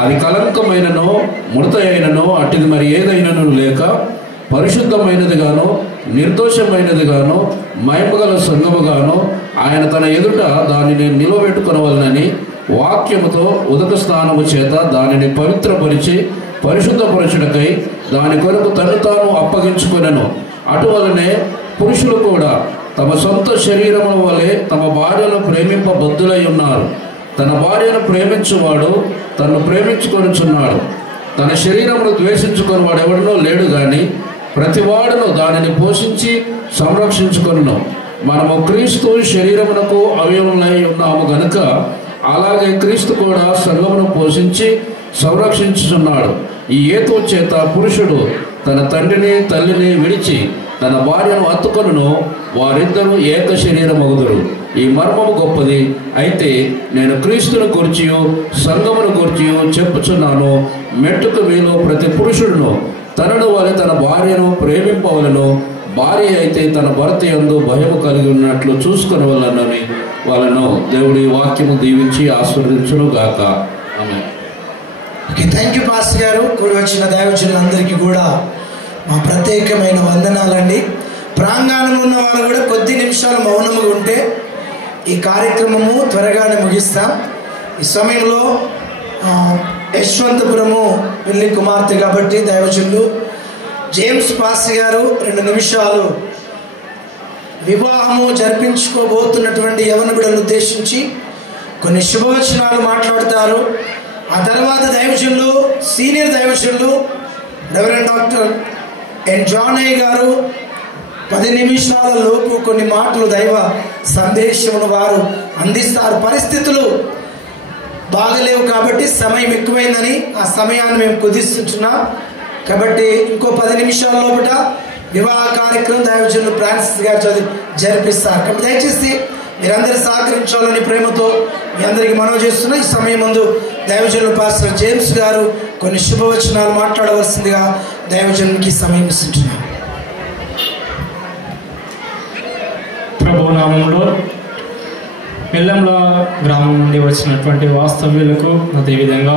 అది కలంకమైననో ముడత అయిననో అటుది మరి ఏదైనను లేక పరిశుద్ధమైనదిగాను నిర్దోషమైనదిగాను మహిమగల సంఘముగాను ఆయన తన ఎదుట దానిని నిలబెట్టుకొనవలనని వాక్యముతో ఉదక స్నానము చేత దానిని పవిత్రపరిచి పరిశుద్ధపరచుటకై దాని కొరకు తను తాను అప్పగించుకొనెను. అటువలనే పురుషులు కూడా తమ సొంత శరీరముల వలె తమ భార్యను ప్రేమింపబద్ధులై ఉన్నారు. తన భార్యను ప్రేమించువాడు తన్ను ప్రేమించుకొనుచున్నాడు. తన శరీరమును ద్వేషించుకొని వాడు ఎవడనో లేడు గాని ప్రతివాడును దానిని పోషించి సంరక్షించుకొనును. మనము క్రీస్తు శరీరమునకు అవయవములై ఉన్నాము గనుక అలాగే క్రీస్తు కూడా సంఘమును పోషించి సంరక్షించుచున్నాడు. ఈ హేతు చేత పురుషుడు తన తండ్రిని తల్లిని విడిచి తన భార్యను హత్తుకొనును, వారిద్దరూ ఏక శరీరమగుదురు. ఈ మర్మము గొప్పది. అయితే నేను క్రీస్తును గూర్చియు సంఘమును గూర్చియు చెప్పుచున్నాను, మెట్టుకు మీలో ప్రతి పురుషుడును తనను వలె తన భార్యను ప్రేమింపవలను, భార్య అయితే తన భర్త యందు భయము కలిగి ఉన్నట్లు చూసుకొనవలనని వాళ్ళను దేవుడి వాక్యము దీవించి ఆశీర్వదించును గాక. ఆమేన్. థ్యాంక్ యూ పాస్టర్ గారు. కూడి వచ్చిన దైవజనులందరికీ కూడా మా ప్రత్యేకమైన వందనాలండి. ప్రాంగణంలో ఉన్న వాళ్ళు కూడా కొద్ది నిమిషాలు మౌనముగా ఉంటే ఈ కార్యక్రమము త్వరగానే ముగిస్తాం. ఈ సమయంలో యశ్వంతపురము పెళ్లి కుమార్తె కాబట్టి దైవజనులు జేమ్స్ పాస్టర్ గారు 2 నిమిషాలు వివాహము జరిపించుకోబోతున్నటువంటి యవన బిడ్డలను ఉద్దేశించి కొన్ని శుభవచనాలు మాట్లాడతారు. ఆ తర్వాత దైవజనులు సీనియర్ దైవజనులు రెవరెండ్ డాక్టర్ ఎన్ జానయ్య గారు 10 నిమిషాల లోపు కొన్ని మాటలు దైవ సందేశమును వారు అందిస్తారు. పరిస్థితులు బాగలేవు కాబట్టి సమయం ఎక్కువైందని ఆ సమయాన్ని మేము కుదిస్తున్నాం. కాబట్టి ఇంకో 10 నిమిషాల లోపల వివాహ కార్యక్రమం దైవజనులు ఫ్రాన్సిస్ గారు జరిపిస్తారు. కాబట్టి దయచేసి మీరందరూ సహకరించాలని ప్రేమతో మీ అందరికీ మనవి చేస్తున్నా. ఈ సమయం ముందు దైవజనులు పాస్టర్ జేమ్స్ గారు కొన్ని శుభవచనాలు మాట్లాడవలసిందిగా దైవజనునికి సమయం ఇస్తున్నాం. ప్రభు నామంలో ఎల్లంల గ్రామం నుండి వచ్చినటువంటి వాస్తవ్యులకు, అదేవిధంగా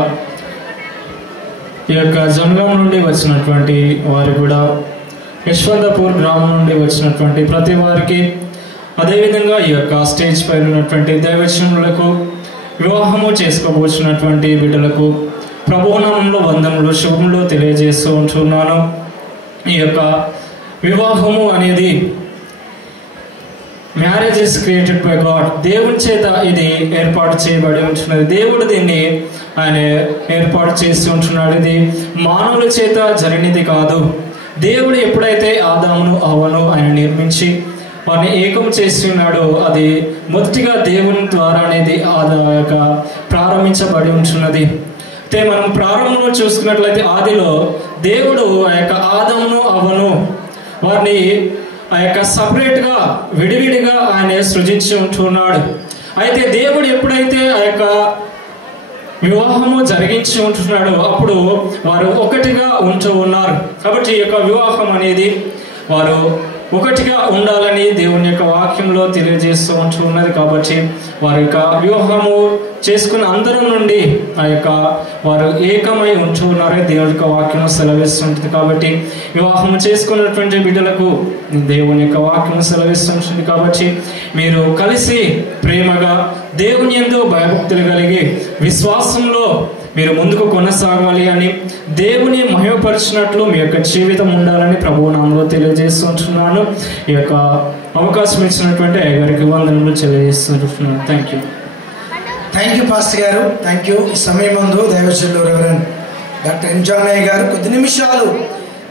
ఈ యొక్క జంగం నుండి వచ్చినటువంటి వారు కూడా, యశ్వంతపూర్ గ్రామం నుండి వచ్చినటువంటి ప్రతి వారికి, అదేవిధంగా ఈ యొక్క స్టేజ్ పైన ఉన్నటువంటి దైవజనులకు, వివాహము చేసుకోబోతున్నటువంటి బిడ్డలకు ప్రభునామంలో వందనములు శుభములు తెలియజేస్తూ ఉంటున్నాను. ఈ యొక్క వివాహము అనేది marriage is created by God. దేవుని చేత ఇది ఏర్పాటు చేయబడి ఉంటున్నది. దేవుడు దీన్ని ఆయన ఏర్పాటు చేస్తూ ఉంటున్నాడు. ఇది మానవుల చేత జరిగినది కాదు. దేవుడు ఎప్పుడైతే ఆదామును హవ్వను ఆయన నిర్మించి వారిని ఏకం చేస్తున్నాడో అది మొదటిగా దేవుని ద్వారా అనేది ప్రారంభించబడి ఉంటున్నది. అయితే మనం ప్రారంభంలో చూసుకున్నట్లయితే ఆదిలో దేవుడు ఆ యొక్క ఆదామును హవ్వను వారిని ఆ యొక్క సపరేట్గా విడివిడిగా ఆయన సృజించి ఉంటున్నాడు. అయితే దేవుడు ఎప్పుడైతే ఆ యొక్క వివాహము జరిగించి ఉంటున్నాడో అప్పుడు వారు ఒకటిగా ఉంటూ ఉన్నారు. కాబట్టి ఈ యొక్క వివాహం అనేది వారు ఒకటిగా ఉండాలని దేవుని యొక్క వాక్యంలో తెలియజేస్తూ ఉంటున్నది. కాబట్టి వారి యొక్క వివాహము చేసుకున్న అందరం నుండి ఆ యొక్క వారు ఏకమై ఉంటూ ఉన్నారని దేవుని యొక్క వాక్యం సెలవిస్తుంటుంది. కాబట్టి వివాహం చేసుకున్నటువంటి బిడ్డలకు దేవుని యొక్క వాక్యం సెలవిస్తుంటుంది. కాబట్టి మీరు కలిసి ప్రేమగా దేవుని యందు భయభక్తులు కలిగి విశ్వాసంలో మీరు ముందుకు కొనసాగాలి అని, దేవుని మహిమపరిచినట్లు మీ యొక్క జీవితం ఉండాలని ప్రభువు నామములో తెలియజేస్తుంటున్నాను. ఈ యొక్క అవకాశం ఇచ్చినటువంటి అయ్యగారికి వందనములు తెలియజేస్తుంటున్నాను. థ్యాంక్ యూ పాస్టర్ గారు. Thank you. ఈ సమయం ముందు దైవజనులు రెవరెండ్ డాక్టర్ ఎన్ జానయ్య గారు కొద్ది నిమిషాలు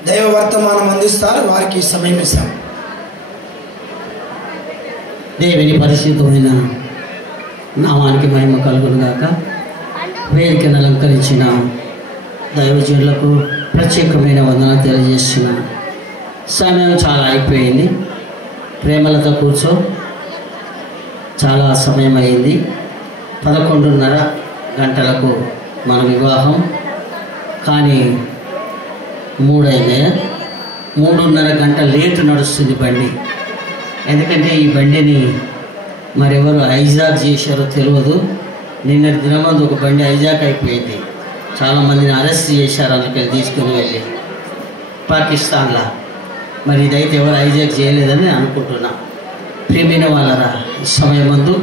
దైవ వర్తమానం అందిస్తారు. వారికి సమయం ఇస్తాం. దేవుని పరిశుద్ధమైన నామానికి మహిమ కలుగును గాక. వేదికను అలంకరించిన దైవజనులకు ప్రత్యేకమైన వందన తెలియజేస్తున్నాను. సమయం చాలా అయిపోయింది. ప్రేమలతో కూర్చో. చాలా సమయం అయింది. 11:30 గంటలకు మన వివాహం. కానీ 3 అయింది. 3:30 గంట లేటు నడుస్తుంది బండి. ఎందుకంటే ఈ బండిని మరెవరు హైజాక్ చేశారో తెలియదు. నిన్నటి దినమందు ఒక బండి హైజాక్ అయిపోయింది. చాలామందిని అరెస్ట్ చేశారు. అందుకని తీసుకుని వెళ్ళి పాకిస్తాన్లో మరి ఇదైతే ఎవరు హైజాక్ చేయలేదని నేను అనుకుంటున్నా. ప్రియమైన వాళ్ళరా, ఈ సమయం ముందు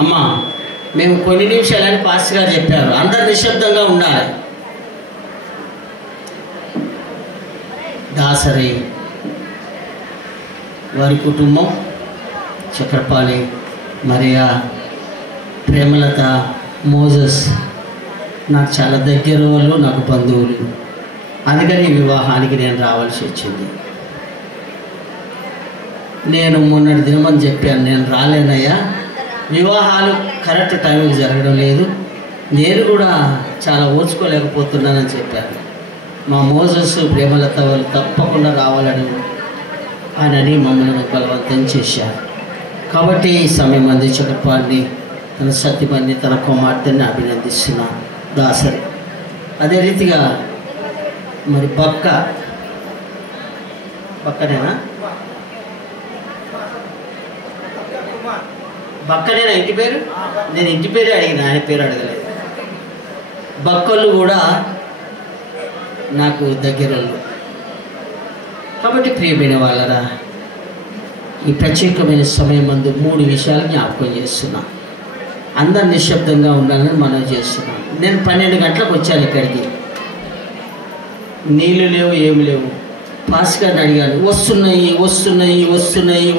అమ్మా మేము కొన్ని నిమిషాలని పాస్టర్ గారు చెప్పారు, అందరు నిశ్శబ్దంగా ఉండాలి. దాసరి వారి కుటుంబం, చక్రపాణి, మరియా, ప్రేమలత, మోజస్ నాకు చాలా దగ్గర వాళ్ళు, నాకు బంధువులు. అందుకని ఈ వివాహానికి నేను రావాల్సి వచ్చింది. నేను మొన్నటి దినమని చెప్పాను, నేను రాలేనయ్యా, వివాహాలు కరెక్ట్ టైంకి జరగడం లేదు, నేను కూడా చాలా ఓర్చుకోలేకపోతున్నానని చెప్పాను. మా మోజస్, ప్రేమలత వాళ్ళు తప్పకుండా రావాలని అని మమ్మల్ని బలవంతం చేశారు. కాబట్టి ఈ సమయం అందించకపోని తన సత్యమని, తన కుమార్తెని అభినందిస్తున్నా దాసరి. అదే రీతిగా మరి బక్కనేనా బక్కనేనా ఇంటి పేరు? నేను ఇంటి పేరే అడిగిన, ఆయన పేరు అడగలేదు. బక్కళ్ళు కూడా నాకు దగ్గరోళ్ళు. కాబట్టి ప్రియమైన వాళ్ళరా, ఈ ప్రత్యేకమైన సమయం ముందు 3 విషయాలు జ్ఞాపకం చేస్తున్నా. అందరు నిశ్శబ్దంగా ఉండాలని మనం చేస్తున్నాం. నేను 12 గంటలకు వచ్చాను ఇక్కడికి. నీళ్ళు లేవు, ఏమి లేవు. పాస్ గారిని అడిగాను, వస్తున్నాయి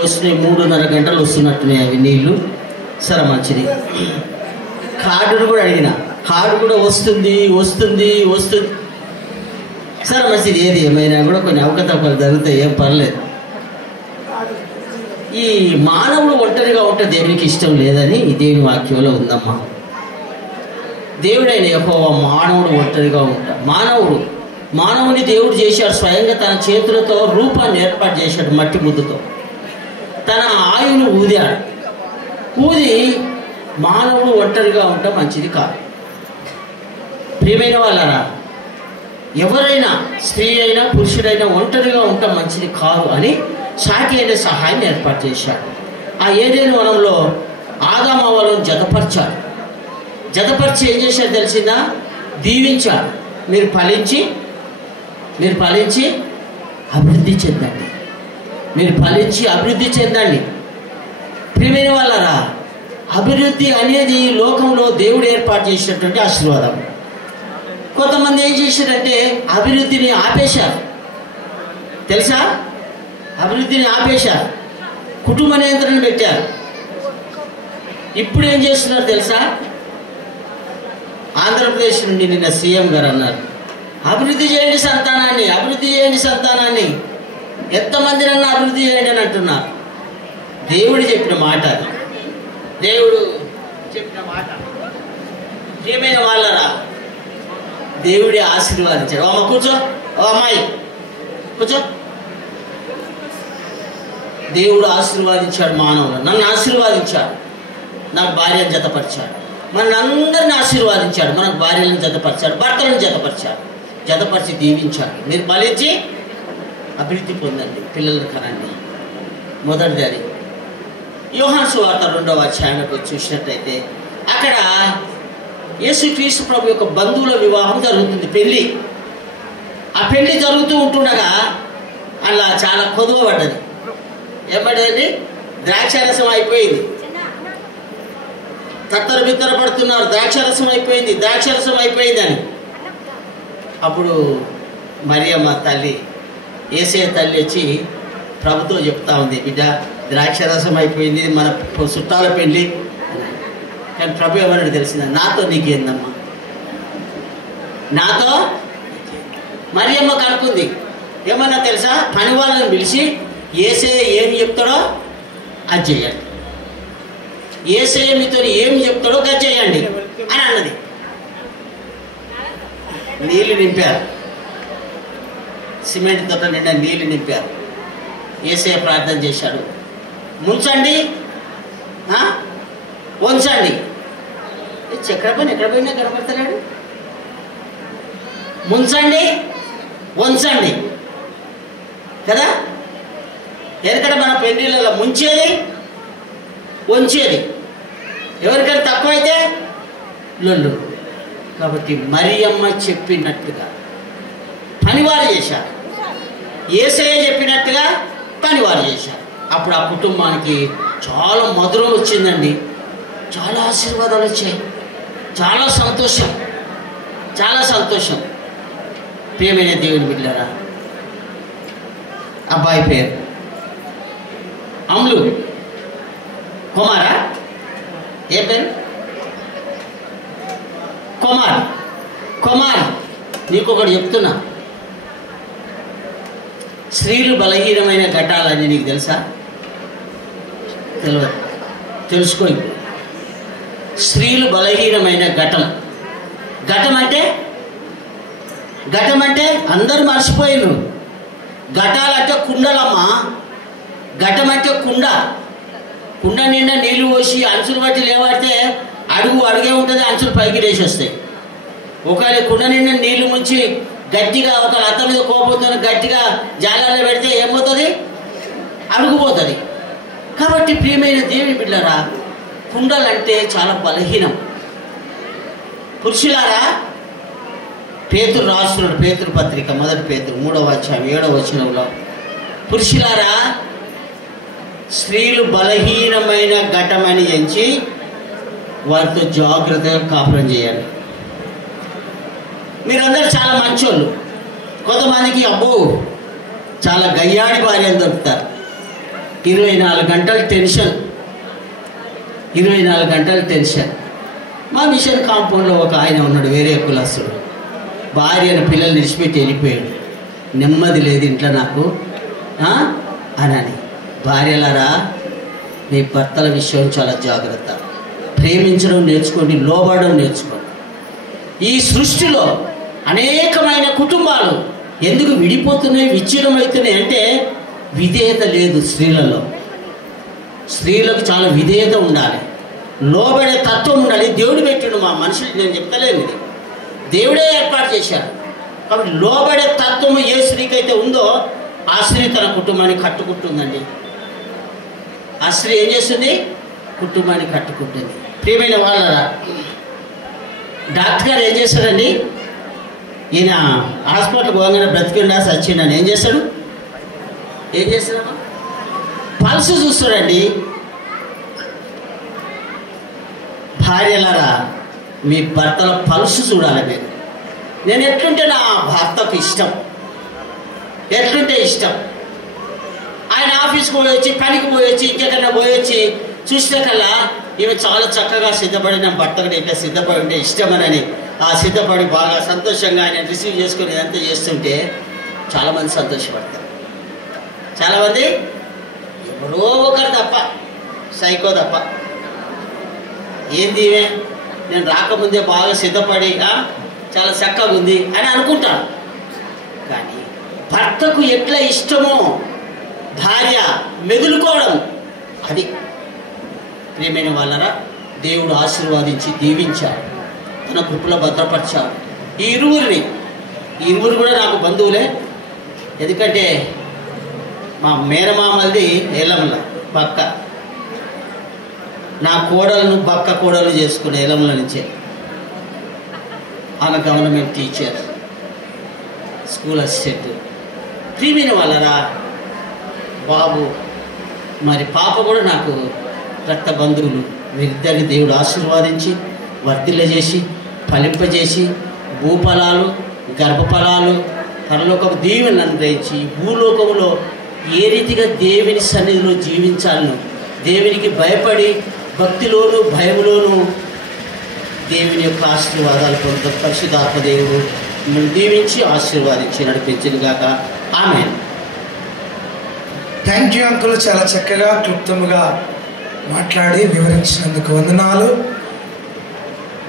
3.5 గంటలు వస్తున్నట్టున్నాయి అవి నీళ్ళు. సరే మంచిది. కార్డును కూడా అడిగిన, కార్డు కూడా వస్తుంది. సరే మంచిది. ఏది ఏమైనా కూడా కొన్ని అవకతవకలు జరుగుతాయి, ఏం పర్లేదు. ఈ మానవుడు ఒంటరిగా ఉంటే దేవునికి ఇష్టం లేదని దేవుని వాక్యంలో ఉందమ్మా. దేవుడైన యెహోవా మానవుడు ఒంటరిగా ఉంటాడు. మానవుని దేవుడు చేశాడు, స్వయంగా తన చేతులతో రూపాన్ని ఏర్పాటు చేశాడు, మట్టి ముద్దుతో తన ఆయువును ఊదాడు. ఊది మానవుడు ఒంటరిగా ఉండటం మంచిది కాదు. ప్రియమైన వాళ్ళరా, ఎవరైనా స్త్రీ అయినా పురుషుడైనా ఒంటరిగా ఉండటం మంచిది కాదు అని సాటి అయిన సహాయాన్ని ఏర్పాటు చేశాడు. ఆ ఏదైనా వనంలో ఆదాము అవ్వలను జతపరిచి ఏం చేశాడు తెలిసిందా? దీవించాడు. మీరు ఫలించి అభివృద్ధి చెందండి. ప్రియమైన వాళ్ళరా, అభివృద్ధి అనేది లోకంలో దేవుడు ఏర్పాటు చేసినటువంటి ఆశీర్వాదం. కొంతమంది ఏం చేశారంటే అభివృద్ధిని ఆపేశారు. తెలుసా? అభివృద్ధిని ఆపేశారు, కుటుంబ నియంత్రణ పెట్టారు. ఇప్పుడు ఏం చేస్తున్నారు తెలుసా? ఆంధ్రప్రదేశ్ నుండి నిన్న సీఎం గారు అన్నారు, అభివృద్ధి చేయండి సంతానాన్ని, ఎంతమందినన్నా అభివృద్ధి చేయండి అని అంటున్నారు. దేవుడు చెప్పిన మాట. ప్రియమైన వాళ్ళరా, దేవుడే ఆశీర్వాదించాడు. అమ్మ కూర్చో, అమ్మాయి కూర్చో. దేవుడు ఆశీర్వాదించాడు మానవులను. నన్ను ఆశీర్వాదించాడు, నాకు భార్యను జతపరిచాడు. మనందరిని ఆశీర్వాదించాడు, మనకు భార్యలను జతపరిచాడు, భర్తలను జతపరిచి దీవించాడు. మీరు ఫలించి అభివృద్ధి పొందండి, పిల్లలను కనండి. మొదటిది అది. యోహాను సువార్త 2వ అధ్యాయంలోకి చూసినట్టయితే అక్కడ యేసుక్రీస్తు ప్రభు యొక్క బంధువుల వివాహం జరుగుతుంది, పెళ్లి. ఆ పెళ్లి జరుగుతూ ఉంటుండగా అలా చాలా కొదువ పడ్డది. ఏపడేది? ద్రాక్షారసం అయిపోయింది. బిత్తర పడుతున్నారు, ద్రాక్షారసం అయిపోయింది అని. అప్పుడు మరియమ్మ తల్లి, యేసయ్య తల్లి వచ్చి ప్రభుతో చెప్తా ఉంది, బిడ్డ ద్రాక్షారసం అయిపోయింది, మన చుట్టాల పెళ్ళి. కానీ ప్రభు ఎవరని తెలిసిందా? నాతో నీకేందమ్మా, నాతో. మరియమ్మ కనుక్కుంది. ఏమన్నా తెలుసా? పని వాళ్ళని పిలిచి యేసయ్య ఏం చెప్తాడో అది చేయండి, యేసయ్య మీతో ఏం చెప్తాడో అది చేయండి అని అన్నది. నీళ్లు నింపారు, సిమెంట్ తోట నిండా నీళ్లు నింపారు. యేసయ్య ప్రార్థన చేశాడు, ముంచండి వంచండి. చక్రపని ఎక్కడ పోయినా కనపడతాడు. ముంచండి వంచండి కదా. ఎందుకంటే మన పెళ్లిళ్ళలో ముంచేది వంచేది, ఎవరికైనా తక్కువైతే లొల్లు. కాబట్టి మరియమ్మ చెప్పినట్టుగా పని వారు చేశారు. యేసయ్య చెప్పినట్టుగా పని వారు చేశారు. అప్పుడు ఆ కుటుంబానికి చాలా మధురం వచ్చిందండి. చాలా ఆశీర్వాదాలు వచ్చాయి. చాలా సంతోషం, చాలా సంతోషం. ప్రియమైన దేవుని బిడ్డలారా, అబ్బాయి పేరు అమ్లు కుమారా, ఏ పేరు? కుమార్. నీకు ఒకటి చెప్తున్నా, స్త్రీలు బలహీనమైన ఘటాలని నీకు తెలుసా? తెలియదు. తెలుసుకో. స్త్రీలు బలహీనమైన ఘటం అంటే అందరూ మర్చిపోయినారు. ఘటాలంటే కుండలమ్మా. ఘటం అంటే కుండ నిండా నీళ్లు పోసి అంచులు బట్టి లేవాడితే అడుగే ఉంటుంది, అంచులు పైకి లేచి వస్తాయి. ఒకవేళ కుండ నిండా నీళ్లు ముంచి గట్టిగా ఒక అత్త మీద కోపంతో గట్టిగా జాగాలో పెడితే ఏమవుతుంది? అడుగుపోతుంది. కాబట్టి ప్రియమైన దేవుని బిడ్డలారా, కుండలంటే చాలా బలహీనం. పురుషులారా, పేతురు రాస్తున్నాడు, పేతురు పత్రిక 1 పేతురు 3వ అధ్యాయం 7వ వచనంలో, పురుషులారా స్త్రీలు బలహీనమైన ఘటమని ఎంచి వారితో జాగ్రత్తగా కాపురం చేయాలి. మీరందరూ చాలా మంచోళ్ళు. కొంతమందికి అబ్బో చాలా గయ్యాడి భార్య అని దొరుకుతారు. 24 గంటలు టెన్షన్. మా మిషన్ కాంపౌండ్లో ఒక ఆయన ఉన్నాడు, వేరే కులస్తుడు. భార్యను పిల్లల్ని విడిచిపెట్టి వెళ్ళిపోయాడు. నెమ్మది లేదు ఇంట్లో నాకు అని. భార్యలారా, మీ భర్తల విషయం చాలా జాగ్రత్త. ప్రేమించడం నేర్చుకోండి, లోబడడం నేర్చుకోండి. ఈ సృష్టిలో అనేకమైన కుటుంబాలు ఎందుకు విడిపోతున్నాయి, విచ్ఛిన్నం అవుతున్నాయి అంటే విధేయత లేదు స్త్రీలలో. స్త్రీలకు చాలా విధేయత ఉండాలి, లోబడే తత్వం ఉండాలి. దేవుడు పెట్టిండు, మా మనుషులు, నేను చెప్తలేను, ఇది దేవుడే ఏర్పాటు చేశారు. కాబట్టి లోబడే తత్వము ఏ స్త్రీకి అయితే ఉందో ఆ స్త్రీ తన కుటుంబాన్ని కట్టుకుంటుందండి. ఆ స్త్రీ ఏం చేస్తుంది? కుటుంబాన్ని కట్టుకుంటుంది. ప్రియమైన వాళ్ళరా, డాక్టర్ గారు ఏం చేస్తాడండి? ఈయన హాస్పిటల్ పోగానే బ్రతికిండా సచ్చిండని ఏం చేస్తాడు? పల్స్ చూస్తాడండి. భార్యలరా, మీ భర్తల పల్స్ చూడాలి మీరు. నేను ఎట్లుంటే నా భర్తకు ఇష్టం, ఎట్లుంటే ఇష్టం. ఆయన ఆఫీస్కి పోయొచ్చి, పనికి పోయొచ్చి, ఇంకెక్కడన్నా పోయొచ్చి చూస్తే కల్లా ఈమె చాలా చక్కగా సిద్ధపడి నా భర్తకు ఇట్లా సిద్ధపడి ఉంటే ఇష్టమనని ఆ సిద్ధపడి బాగా సంతోషంగా ఆయన రిసీవ్ చేసుకుని ఇదంతా చేస్తుంటే చాలామంది సంతోషపడతారు. చాలామంది ఎవరో ఒకరు తప్ప, సైకో తప్ప, ఏంది ఇవే నేను రాకముందే బాగా సిద్ధపడి చాలా చక్కగా ఉంది అని అనుకుంటాను. కానీ భర్తకు ఎట్లా ఇష్టమో భార్య మెదులుకోవడం, అది ప్రియమైన వాళ్ళరా దేవుడు ఆశీర్వాదించి దీవించాడు, తన కృపలో భద్రపరిచాడు. ఈ ఇరువురు కూడా నాకు బంధువులే. ఎందుకంటే మా మేనమామల్ది ఏలంల పక్క, నా కోడలను పక్క కోడలు చేసుకునే ఏలంల నుంచే. ఆమె గవర్నమెంట్ టీచర్, స్కూల్ అసిస్టెంట్. ప్రియమైన వాళ్ళరా బాబు మరి పాప కూడా నాకు రక్త బంధువులు. వీరిద్దరిని దేవుడు ఆశీర్వాదించి వర్ధిల్లజేసి ఫలింపజేసి భూఫలాలు గర్భఫలాలు పరలోకపు దీవెనలను అనుగ్రహించి భూలోకములో ఏ రీతిగా దేవుని సన్నిధిలో జీవించాలను, దేవునికి భయపడి భక్తిలోను భయములోను దేవుని యొక్క ఆశీర్వాదాలు పొందుతారు. పరిశుద్ధాత్మ దేవుడు మిమ్మల్ని దీవించి ఆశీర్వాదించి నడిపించిన గాక. ఆమేన్. థ్యాంక్ యూ అంకుల్, చాలా చక్కగా క్లుప్తముగా మాట్లాడి వివరించినందుకు వందనాలు.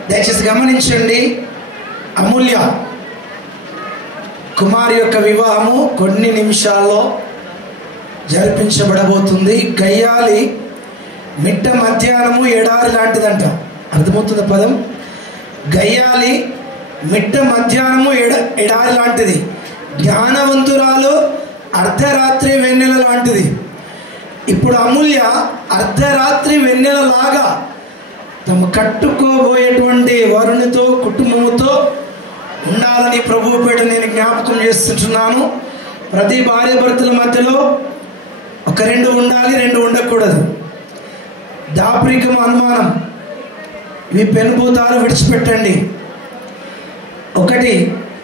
దయచేసి గమనించండి, అమూల్య కుమార్ యొక్క వివాహము కొన్ని నిమిషాల్లో జరిపించబడబోతుంది. గయ్యాలి మిట్ట మధ్యాహ్నము ఎడారి లాంటిదంట. అర్థమవుతుంది పదం? గయ్యాలి మిట్ట మధ్యాహ్నము ఎడారి లాంటిది, జ్ఞానవంతురాలు అర్ధరాత్రి వెన్నెల లాంటిది. ఇప్పుడు అమూల్య అర్ధరాత్రి వెన్నెలలాగా తమ కట్టుకోబోయేటువంటి వరునితో కుటుంబముతో ఉండాలని ప్రభువు పేట నేను జ్ఞాపకం చేస్తుంటున్నాను. ప్రతి భార్య భర్తల మధ్యలో ఒక 2 ఉండాలి, 2 ఉండకూడదు. దాపరికం, అనుమానం ఇవి పెనుభూతాలు విడిచిపెట్టండి. 1,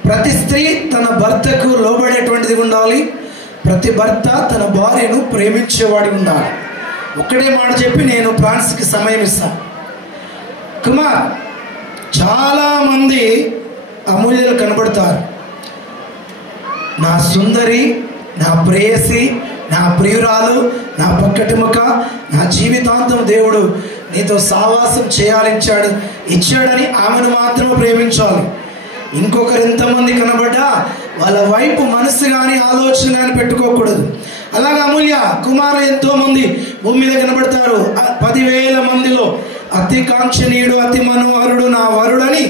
ప్రతి స్త్రీ తన భర్తకు లోబడేటువంటిది ఉండాలి. ప్రతి భర్త తన భార్యను ప్రేమించేవాడి ఉండాలి. ఒకటే మాట చెప్పి నేను ఫ్రాన్స్కి సమయం ఇస్తాను. కుమార్, చాలామంది అమూల్యలు కనబడతారు. నా సుందరి, నా ప్రేయసి, నా ప్రియురాలు, నా పక్కటిముఖ, నా జీవితాంతం దేవుడు నీతో సావాసం చేయాలించాడు ఇచ్చాడని ఆమెను మాత్రమే ప్రేమించాలి. ఇంకొకరు ఎంతమంది కనబడ్డా వాళ్ళ వైపు మనసు కానీ ఆలోచన కానీ పెట్టుకోకూడదు. అలాగే అమూల్య కుమారులు ఎంతో మంది భూమి మీద కనబడతారు. 10,000 మందిలో అతి కాంక్షణీయుడు, అతి మనోహరుడు నా వరుడని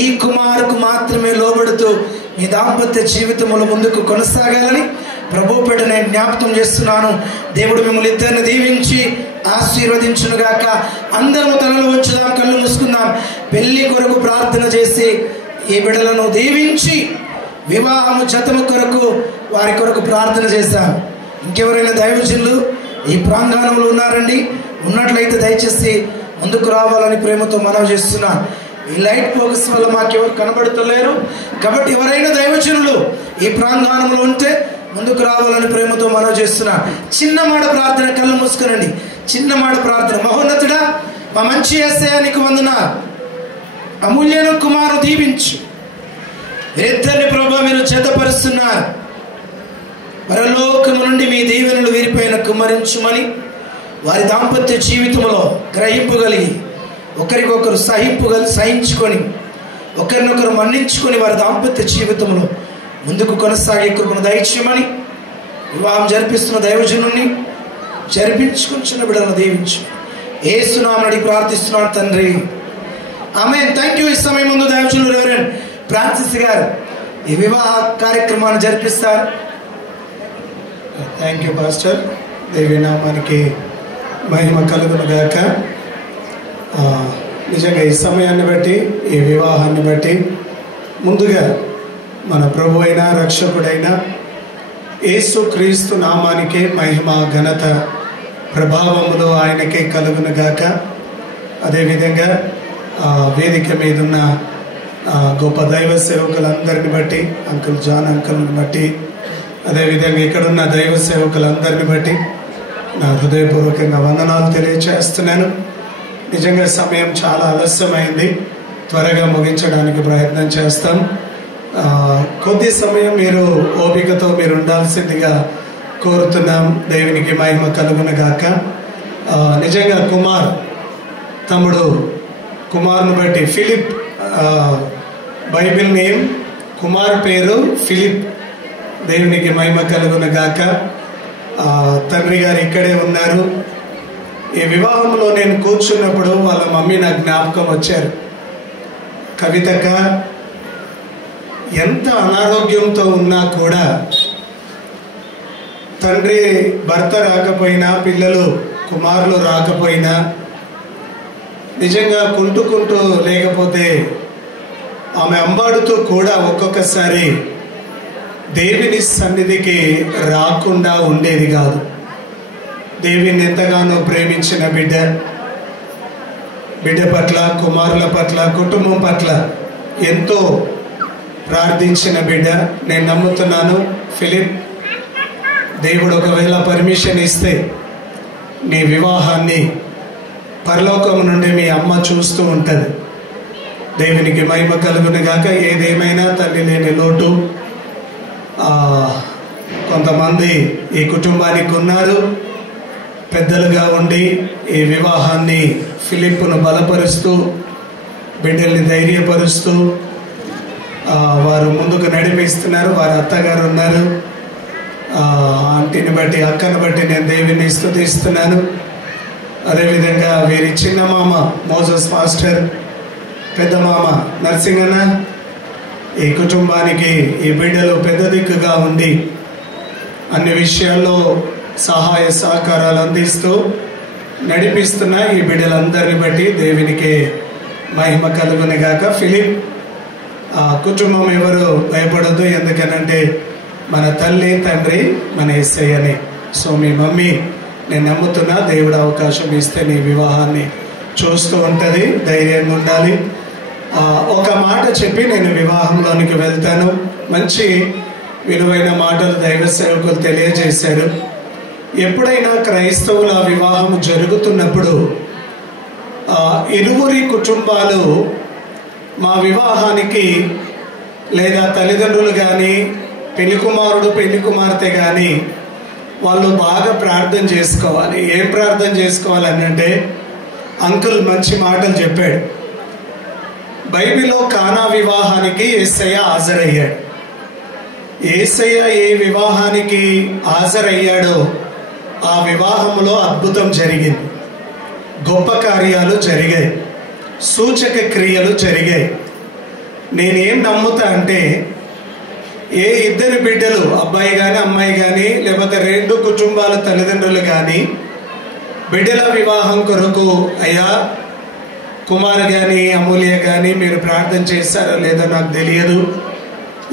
ఈ కుమారుకు మాత్రమే లోబడుతూ మీ దాంపత్య జీవితంలో ముందుకు కొనసాగాలని ప్రభు పేట నేను జ్ఞాపకం చేస్తున్నాను. దేవుడు మిమ్మల్ని ఇద్దరిని దీవించి ఆశీర్వదించునుగాక. అందరము తలలు ఉంచుదాం, కళ్ళు మూసుకుందాం. పెళ్లి కొరకు ప్రార్థన చేసి ఈ బిడ్డలను దీవించి వివాహము జతము కొరకు వారి కొరకు ప్రార్థన చేశాం. ఇంకెవరైనా దైవజనులు ఈ ప్రాంగణంలో ఉన్నారండి? ఉన్నట్లయితే దయచేసి ముందుకు రావాలని ప్రేమతో మనవి చేస్తున్నా. ఈ లైట్ ఫోకస్ వల్ల మాకెవరు కనబడుతలేరు కాబట్టి ఎవరైనా దైవజనులు ఈ ప్రాంగణంలో ఉంటే ముందుకు రావాలని ప్రేమతో మనవి చేస్తున్నా. చిన్న మాట ప్రార్థన, కళ్ళు మూసుకునండి. చిన్న మాట ప్రార్థన. మహోన్నతుడా, మా మంచి యేసయ్యా నీకు వందనాలు. అమూల్యను కుమారు దీవించు. వీరిద్దరిని ప్రభువా మీరు జతపరుస్తున్నారు. పరలోకము నుండి మీ దీవెనలు వీరిపైన కుమ్మరించుమని వారి దాంపత్య జీవితంలో గ్రహింపగలిగి ఒకరికొకరు సహించుకొని ఒకరినొకరు మన్నించుకొని వారి దాంపత్య జీవితంలో ముందుకు కొనసాగే కృపను దయచేయమని వివాహం జరిపిస్తున్న దైవజనుని జరిపించుకున్న బిడ్డలను దీవించు. యేసు నామమున అడిగి ప్రార్థిస్తున్నాను తండ్రి, ఆమేన్. Thank you. ఈ సమయం ముందు దైవజనులు రెవరెండ్ ఫ్రాన్సిస్ గారు ఈ వివాహ కార్యక్రమాన్ని జరిపిస్తారు. Thank you pastor. దేవి నామానికి మహిమ కలుగును గాక. నిజంగా ఈ సమయాన్ని బట్టి, ఈ వివాహాన్ని బట్టి ముందుగా మన ప్రభు అయిన రక్షకుడైన యేసు క్రీస్తు నామానికే మహిమ, ఘనత, ప్రభావములు ఆయనకే కలుగును గాక. అదేవిధంగా వేదిక మీద ఉన్న గొప్ప దైవ సేవకులందరిని బట్టి, అంకుల్ జాన్ అంకుల్ని బట్టి, అదేవిధంగా ఇక్కడున్న దైవ సేవకులందరిని బట్టి నా హృదయపూర్వకంగా వందనాలు తెలియచేస్తున్నాను. నిజంగా సమయం చాలా ఆలస్యమైంది. త్వరగా ముగించడానికి ప్రయత్నం చేస్తాం. కొద్ది సమయం మీరు ఓపికతో మీరు ఉండాల్సిందిగా కోరుతున్నాం. దేవునికి మహిమ కలుగును గాక. నిజంగా తమ్ముడు కుమార్ను బట్టి ఫిలిప్, బైబిల్ నేమ్ కుమార్ పేరు ఫిలిప్. దేవునికి మహిమ కలుగును గాక. తండ్రి గారు ఇక్కడే ఉన్నారు. ఈ వివాహంలో నేను కూర్చున్నప్పుడు వాళ్ళ మమ్మీ నాకు జ్ఞాపకం వచ్చారు. కవితక్క ఎంత అనారోగ్యంతో ఉన్నా కూడా తండ్రి భర్త రాకపోయినా, పిల్లలు కుమారులు రాకపోయినా, నిజంగా కుంటుకుంటూ లేకపోతే ఆమె అంబాడుతూ కూడా ఒక్కొక్కసారి దేవుని సన్నిధికి రాకుండా ఉండేది కాదు. దేవుని ఎంతగానో ప్రేమించిన బిడ్డ పట్ల, కుమారుల పట్ల, కుటుంబం పట్ల ఎంతో ప్రార్థించిన బిడ్డ. నేను నమ్ముతున్నాను ఫిలిప్, దేవుడు ఒకవేళ పర్మిషన్ ఇస్తే నీ వివాహాన్ని పరలోకం నుండి మీ అమ్మ చూస్తూ ఉంటుంది. దేవునికి మహిమ కలుగును గాక. ఏదేమైనా తల్లి లేని లోటు కొంతమంది ఈ కుటుంబానికి ఉన్నారు. పెద్దలుగా ఉండి ఈ వివాహాన్ని ఫిలిప్ను బలపరుస్తూ, బిడ్డల్ని ధైర్యపరుస్తూ వారు ముందుకు నడిపిస్తున్నారు. వారి అత్తగారు ఉన్నారు. ఆంటీని బట్టి, అక్కను బట్టి నేను దేవుని స్తుతిస్తున్నాను. అదేవిధంగా వీరి చిన్న మామ మోజస్ మాస్టర్, పెద్ద మామ నర్సింగన్న, ఈ కుటుంబానికి ఈ బిడ్డలు పెద్ద దిక్కుగా ఉండి అన్ని విషయాల్లో సహాయ సహకారాలు అందిస్తూ నడిపిస్తున్న ఈ బిడ్డలందరిని బట్టి దేవునికి మహిమ కలుగును గాక. ఫిలిప్, కుటుంబం ఎవరు భయపడద్దు, ఎందుకనంటే మన తల్లి తండ్రి మన యేసయ్యనే. సో మీ మమ్మీ నేను నమ్ముతున్నా దేవుడు అవకాశం ఇస్తే నీ వివాహాన్ని చూస్తూ ఉంటుంది. ధైర్యంగా ఉండాలి. ఒక మాట చెప్పి నేను వివాహంలోనికి వెళ్తాను. మంచి విలువైన మాటలు దైవ సేవకులు తెలియజేశారు. ఎప్పుడైనా క్రైస్తవుల వివాహం జరుగుతున్నప్పుడు ఇరువురి కుటుంబాలు మా వివాహానికి లేదా తల్లిదండ్రులు కానీ పెళ్లి కుమారుడు పెళ్లి కుమార్తె కానీ వాళ్ళు బాగా ప్రార్థన చేసుకోవాలి. ఏం ప్రార్థన చేసుకోవాలని అంటే, అంకుల్ మంచి మాటలు చెప్పాడు. బైబిల్లో కానా వివాహానికి యేసయ్య హాజరయ్యాడు. యేసయ్య ఏ వివాహానికి హాజరయ్యాడో ఆ వివాహంలో అద్భుతం జరిగింది, గొప్ప కార్యాలు జరిగాయి, సూచక క్రియలు జరిగాయి. నేనేం నమ్ముతా అంటే, ఏ ఇద్దరు బిడ్డలు అబ్బాయి కానీ అమ్మాయి కానీ లేకపోతే రెండు కుటుంబాల తల్లిదండ్రులు కానీ బిడ్డల వివాహం కొరకు అయ్యా కుమార్ కానీ అమూల్య కానీ మీరు ప్రార్థన చేశారో లేదో నాకు తెలియదు,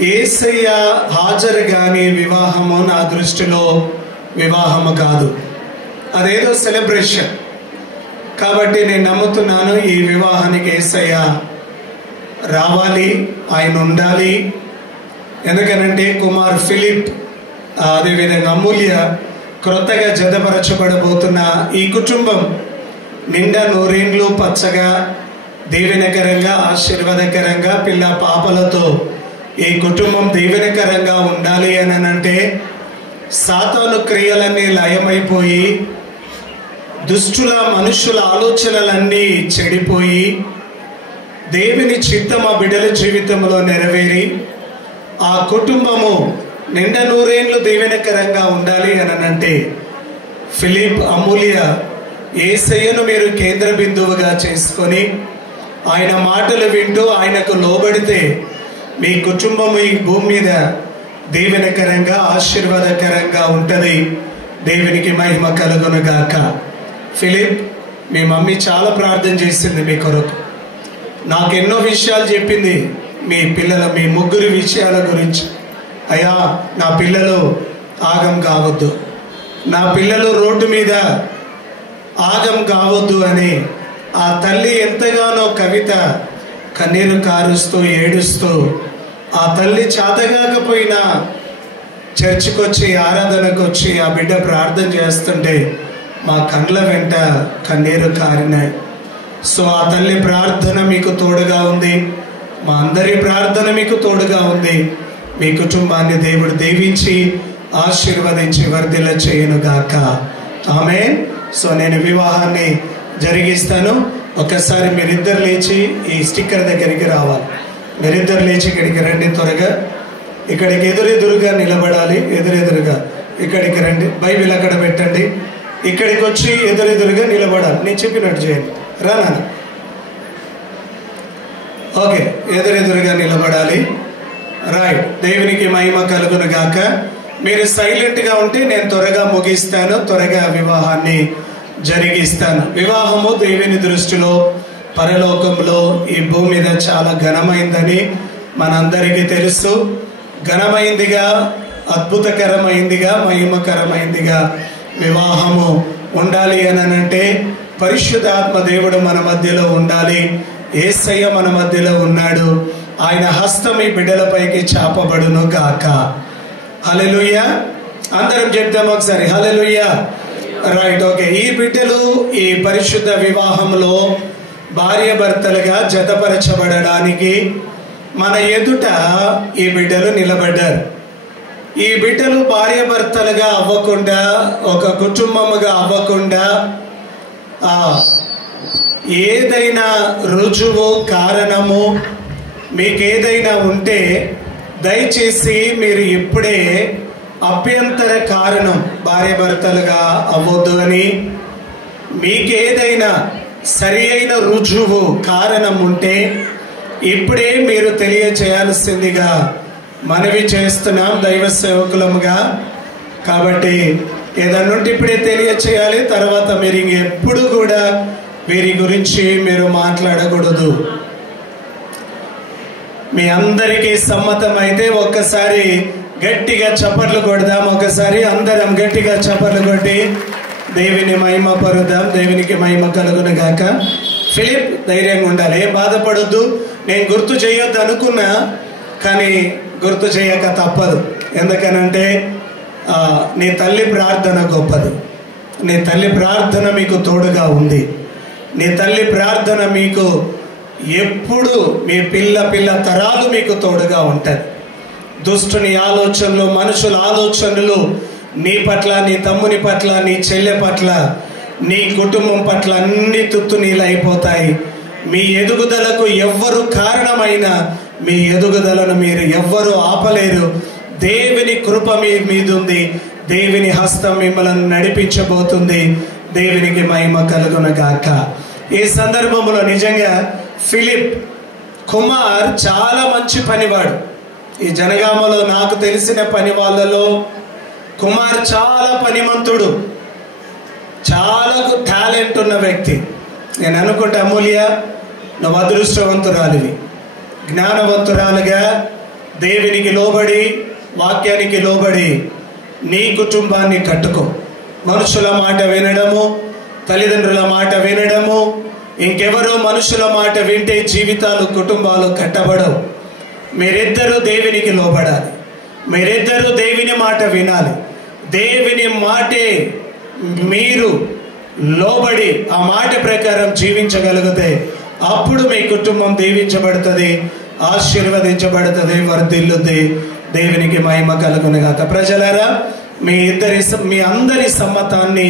యేసయ్య హాజరు కానీ వివాహము నా దృష్టిలో వివాహము కాదు, అదేదో సెలబ్రేషన్. కాబట్టి నేను నమ్ముతున్నాను ఈ వివాహానికి యేసయ్య రావాలి, ఆయన ఉండాలి. ఎందుకనంటే కుమార్ ఫిలిప్ అదేవిధంగా అమూల్య క్రొత్తగా జతపరచబడబోతున్న ఈ కుటుంబం నిండా నూరేండ్లు పచ్చగా దీవెనకరంగా ఆశీర్వాదకరంగా పిల్ల పాపలతో ఈ కుటుంబం దీవెనకరంగా ఉండాలి అని అంటే సాతాను క్రియలన్నీ లయమైపోయి దుష్టుల మనుషుల ఆలోచనలన్నీ చెడిపోయి దేవుని చిత్తం ఆ బిడ్డల జీవితంలో నెరవేరి ఆ కుటుంబము నిండా నూరేండ్లు దీవెనకరంగా ఉండాలి అని అంటే ఫిలిప్ అమూల్య యేసయ్యను మీరు కేంద్ర బిందువుగా చేసుకొని ఆయన మాటలు వింటూ ఆయనకు లోబడితే మీ కుటుంబం ఈ భూమి మీద దీవెనకరంగా ఆశీర్వాదకరంగా ఉంటుంది. దేవునికి మహిమ కలుగును గాక. ఫిలిప్, మీ మమ్మీ చాలా ప్రార్థన చేసింది మీ కొరకు, నాకు ఎన్నో విషయాలు చెప్పింది మీ పిల్లల మీ ముగ్గురు విషయాల గురించి. అయ్యా నా పిల్లలు ఆగం కావద్దు, నా పిల్లలు రోడ్డు మీద ఆగం కావద్దు అని ఆ తల్లి ఎంతగానో కవిత కన్నీరు కారుస్తూ ఏడుస్తూ ఆ తల్లి చేతగాకపోయినా చర్చికి వచ్చి ఆరాధనకు వచ్చి ఆ బిడ్డ ప్రార్థన చేస్తుంటే మా కళ్ళ వెంట కన్నీరు కారినాయి. సో ఆ తల్లి ప్రార్థన మీకు తోడుగా ఉంది, మా అందరి ప్రార్థన మీకు తోడుగా ఉంది. మీ కుటుంబాన్ని దేవుడు దీవించి ఆశీర్వదించి వర్ధిల్ల చేయను గాక. ఆమేన్. సో నేను వివాహాన్ని జరిగిస్తాను. ఒకసారి మీరిద్దరు లేచి ఈ స్టిక్కర్ దగ్గరికి రావాలి. మీరిద్దరు లేచి ఇక్కడికి రండి, త్వరగా ఇక్కడికి ఎదురెదురుగా నిలబడాలి. ఎదురెదురుగా ఇక్కడికి రండి, బైబిల్ అక్కడ పెట్టండి, ఇక్కడికి వచ్చి ఎదురెదురుగా నిలబడాలి. నేను చెప్పినట్టు చేయండి. రానా? ఓకే, ఎదురెదురుగా నిలబడాలి. రైట్. దేవునికి మహిమ కలుగును గాక. మీరు సైలెంట్గా ఉంటే నేను త్వరగా ముగిస్తాను, త్వరగా వివాహాన్ని జరిగిస్తాను. వివాహము దేవుని దృష్టిలో పరలోకంలో ఈ భూమి మీద చాలా ఘనమైందని మనందరికీ తెలుసు. ఘనమైందిగా, అద్భుతకరమైందిగా, మహిమకరమైందిగా వివాహము ఉండాలి అని అంటే పరిశుద్ధాత్మ దేవుడు మన మధ్యలో ఉండాలి. యేసయ్య మన మధ్యలో ఉన్నాడు. ఆయన హస్తం ఈ బిడ్డలపైకి చాపబడును గాక. హల్లెలూయా. అందరం చెప్తాం ఒకసారి, హల్లెలూయా. రైట్. ఓకే. ఈ బిడ్డలు ఈ పరిశుద్ధ వివాహంలో భార్య భర్తలుగా జతపరచబడడానికి మన ఎదుట ఈ బిడ్డలు నిలబడ్డారు. ఈ బిడ్డలు భార్య భర్తలుగా అవ్వకుండా, ఒక కుటుంబముగా అవ్వకుండా ఏదైనా రుజువు కారణము మీకేదైనా ఉంటే దయచేసి మీరు ఇప్పుడే అభ్యంతర కారణం భార్య భర్తలుగా అవ్వద్దు అని, మీకేదైనా సరి అయిన రుజువు కారణం ఉంటే ఇప్పుడే మీరు తెలియచేయాల్సిందిగా మనవి చేస్తున్నాం దైవ సేవకులముగా. కాబట్టి ఏదన్నా ఉంటే ఇప్పుడే తెలియచేయాలి. తర్వాత మీరు ఇంకెప్పుడు కూడా వీరి గురించి మీరు మాట్లాడకూడదు. మీ అందరికీ సమ్మతం అయితే ఒక్కసారి గట్టిగా చప్పట్లు కొడదాం. ఒకసారి అందరం గట్టిగా చప్పట్లు కొట్టి దేవుని మహిమ పరుద్దాం. దేవునికి మహిమ కలుగును గాక. ఫిలిప్, ధైర్యంగా ఉండాలి, ఏం బాధపడొద్దు. నేను గుర్తు చేయొద్దు అనుకున్నా, కానీ గుర్తు చేయక తప్పదు. ఎందుకనంటే నీ తల్లి ప్రార్థన గొప్పది. నీ తల్లి ప్రార్థన మీకు తోడుగా ఉంది. నీ తల్లి ప్రార్థన మీకు ఎప్పుడు మీ పిల్ల తరాలు మీకు తోడుగా ఉంటాయి. దుష్టుని ఆలోచనలు, మనుషుల ఆలోచనలు నీ పట్ల, నీ తమ్ముని పట్ల, నీ చెల్లె పట్ల, నీ కుటుంబం పట్ల అన్ని తుత్తునీలైపోతాయి. మీ ఎదుగుదలకు ఎవ్వరు కారణమైనా మీ ఎదుగుదలను మీరు ఎవ్వరు ఆపలేరు. దేవుని కృప మీ మీద ఉంది. దేవుని హస్తం మిమ్మల్ని నడిపించబోతుంది. దేవునికి మహిమ కలుగును గాక. ఈ సందర్భంలో నిజంగా ఫిలిప్ కుమార్ చాలా మంచి పనివాడు. ఈ జనగామలో నాకు తెలిసిన పని వాళ్ళలో కుమార్ చాలా పనిమంతుడు, చాలా టాలెంట్ ఉన్న వ్యక్తి. నేను అనుకుంటే అమూల్య, నువ్వు అదృష్టవంతురాలివి, జ్ఞానవంతురాలుగా దేవునికి లోబడి, వాక్యానికి లోబడి నీ కుటుంబాన్ని కట్టుకో. మనుషుల మాట వినడము, తల్లిదండ్రుల మాట వినడము, ఇంకెవరో మనుషుల మాట వింటే జీవితాలు, కుటుంబాలు కట్టబడవు. మీరిద్దరూ దేవునికి లోబడాలి. మీరిద్దరూ దేవుని మాట వినాలి. దేవుని మాటే మీరు లోబడి ఆ మాట ప్రకారం జీవించగలిగితే అప్పుడు మీ కుటుంబం దీవించబడుతుంది, ఆశీర్వదించబడుతుంది, వర్ధిల్లుద్ది. దేవునికి మహిమ కలుగును గాక. ప్రజలారా, మీ అందరి సమ్మతాన్ని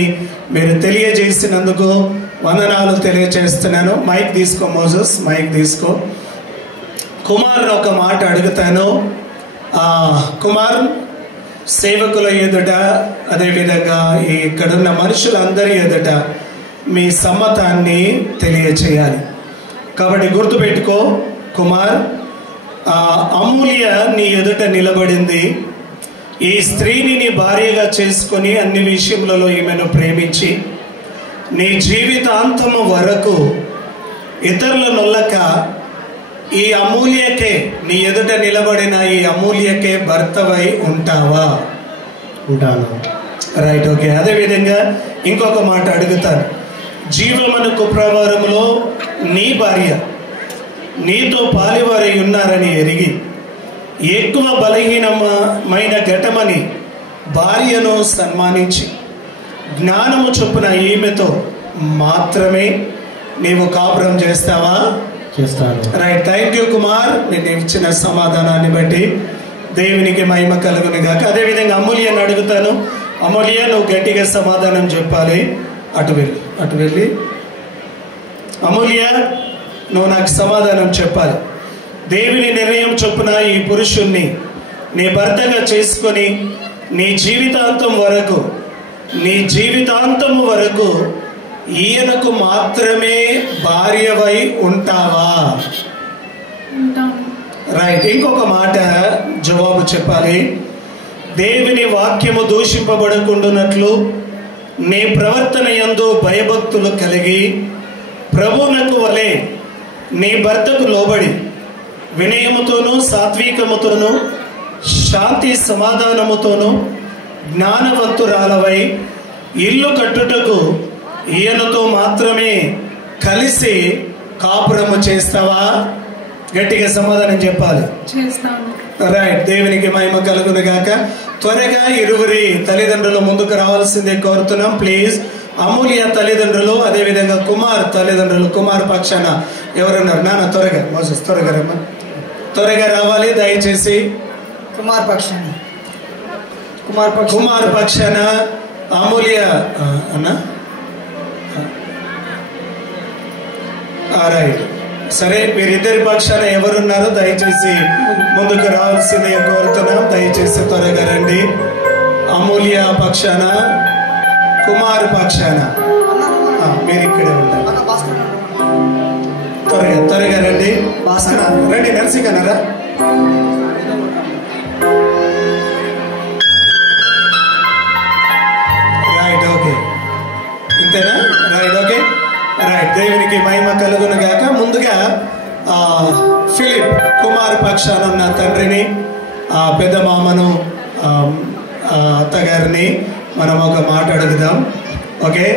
మీరు తెలియజేసినందుకు వందనాలు తెలియజేస్తున్నాను. మైక్ తీసుకో మోజస్, మైక్ తీసుకో. కుమార్ ఒక మాట అడుగుతాను. కుమార్, సేవకుల ఎదుట, అదేవిధంగా ఇక్కడున్న మనుషులందరి ఎదుట మీ సమ్మతాన్ని తెలియచేయాలి. కాబట్టి గుర్తుపెట్టుకో కుమార్, అమూల్య నీ ఎదుట నిలబడింది. ఈ స్త్రీని నీ భార్యగా చేసుకొని అన్ని విషయములలో ఈమెను ప్రేమించి నీ జీవితాంతము వరకు ఇతరుల నొల్లక ఈ అమూల్యకే, నీ ఎదుట నిలబడిన ఈ అమూల్యకే భర్తవై ఉంటావా? ఉంటాను. Right, okay. అదేవిధంగా ఇంకొక మాట అడుగుతాను. జీవమను కుప్రవారములో నీ భార్య నీతో పాలివారై ఉన్నారని ఎరిగి ఎక్కువ బలహీనమైన ఘటమని భార్యను సన్మానించి జ్ఞానము చొప్పున ఈమెతో మాత్రమే నీవు కాపురం చేస్తావా? చేస్తాను. Right, thank you Kumar. నేను ఇచ్చిన సమాధానాన్ని బట్టి దేవునికి మహిమ కలుగును గాక. అదేవిధంగా అమూల్యను అడుగుతాను. అమూల్య, నువ్వు గట్టిగా సమాధానం చెప్పాలి. అటు వెళ్ళి అమూల్య, నువ్వు నాకు సమాధానం చెప్పాలి. దేవుని నిర్ణయం చొప్పున ఈ పురుషుణ్ణి నీ భర్తగా చేసుకొని నీ జీవితాంతము వరకు ఈయనకు మాత్రమే భార్యవై ఉంటావా? రైట్, ఇంకొక మాట జవాబు చెప్పాలి. దేవుని వాక్యము దూషింపబడకుండానట్లు నీ ప్రవర్తన యందు భయభక్తులు కలిగి ప్రభువునకు వలె నీ భర్తకు లోబడి వినయముతోనూ సాత్వికముతోనూ శాంతి సమాధానముతోనూ జ్ఞానవంతురాలవై ఇల్లు కట్టుటకు ఈయనతో మాత్రమే కలిసి కాపురము చేస్తావా? గట్టిగా సమాధానం చెప్పాలి. రైట్, దేవునికి మహిమ కలుగును గాక. త్వరగా ఇరువురి తల్లిదండ్రులు ముందుకు రావాల్సిందే కోరుతున్నాం ప్లీజ్. అమూల్య తల్లిదండ్రులు, అదేవిధంగా కుమార్ తల్లిదండ్రులు, కుమార్ పక్షాన ఎవరున్నారు? నాన్న త్వరగా, మోసస్ త్వరగా రమ్మా, త్వరగా రావాలి దయచేసి. కుమార్ పక్షాన అమూల్య అన్న. రైట్, సరే, మీరిద్దరి పక్షాన ఎవరున్నారో దయచేసి ముందుకు రావాల్సిందే కోరుతున్నాం. దయచేసి త్వరగా రండి. అమూల్య పక్షాన, కుమార్ పక్షాన మీరు ఇక్కడే ఉంటారు. త్వరగా రండి. రండి, నరసింహన్నారా? రైట్, ఓకే, ఇంతేనా? Right, okay, right. దేవునికి మహిమ కలుగును గాక. ముందుగా ఫిలిప్ కుమార్ పక్షాన ఉన్న తండ్రిని, పెద్ద మామను, అత్తగారిని మనం ఒక మాట అడుగుదాం. ఓకే,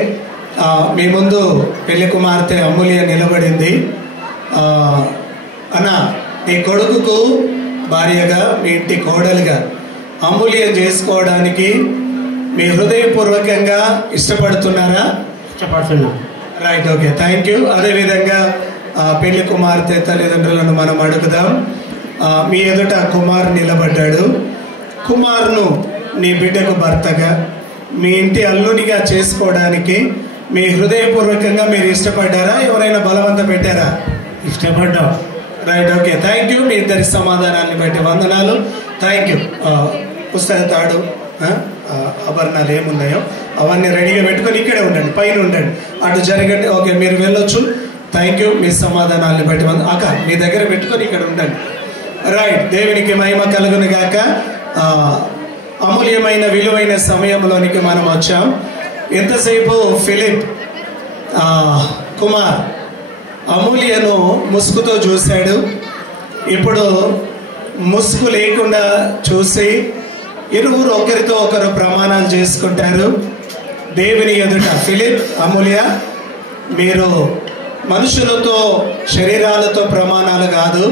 మీ ముందు పెళ్లి కుమార్తె అమూల్య నిలబడింది. అన్న, నీ కొడుకుకు భార్యగా, మీ ఇంటి కోడలుగా అమూల్య చేసుకోవడానికి మీ హృదయపూర్వకంగా ఇష్టపడుతున్నారా? ఇష్టపడుతున్నా. Right, okay, thank you. అదేవిధంగా పెళ్లి కుమార్తె తల్లిదండ్రులను మనం అడుగుదాం. మీ ఎదుట కుమార్ నిలబడ్డాడు. కుమార్ను నీ బిడ్డకు భర్తగా, మీ ఇంటి అల్లునిగా చేసుకోవడానికి మీ హృదయపూర్వకంగా మీరు ఇష్టపడ్డారా? ఎవరైనా బలవంత పెట్టారా? ఇష్టపడ్డా. Right, okay, thank you. మీ ఇద్దరి సమాధానాన్ని బట్టి వందనాలు. Thank you. పుస్తక తాడు, ఆభరణాలు ఏమున్నాయో అవన్నీ రెడీగా పెట్టుకొని ఇక్కడే ఉండండి, పైన ఉండండి, అటు జరగండి. ఓకే, మీరు వెళ్ళొచ్చు. Thank you. మీ సమాధానాన్ని బట్టి అక్క మీ దగ్గర పెట్టుకొని ఇక్కడ ఉండండి. రైట్, దేవునికి మహిమ కలుగును గాక. అమూల్యమైన విలువైన సమయంలోనికి మనం వచ్చాం. ఎంతసేపు ఫిలిప్ కుమార్ అమూల్యను ముసుగుతో చూశాడు. ఇప్పుడు ముసుగు లేకుండా చూసి ఇరువురు ఒకరితో ఒకరు ప్రమాణాలు చేసుకుంటారు దేవుని ఎదుట. ఫిలిప్, అమూల్య, మీరు మనుషులతో, శరీరాలతో ప్రమాణాలు కాదు,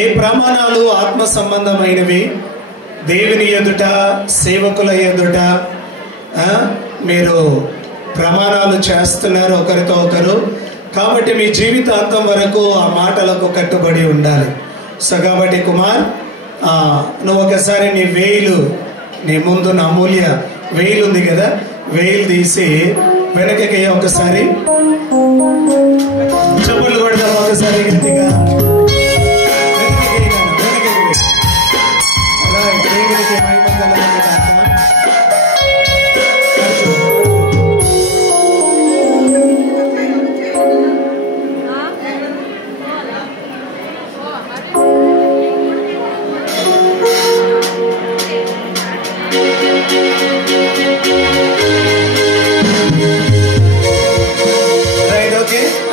ఏ ప్రమాణాలు ఆత్మ సంబంధమైనవి, దేవుని ఎదుట, సేవకుల ఎదుట మీరు ప్రమాణాలు చేస్తున్నారు ఒకరితో ఒకరు. కాబట్టి మీ జీవితాంతం వరకు ఆ మాటలకు కట్టుబడి ఉండాలి. సో కాబట్టి కుమార్, నువ్వు ఒకసారి నీ వేలు, నీ ముందు నా అమూల్య వేలు ఉంది కదా, వేలు తీసి వెనకకి ఒకసారి చెప్పులు కొడదాం, ఒకసారి గట్టిగా.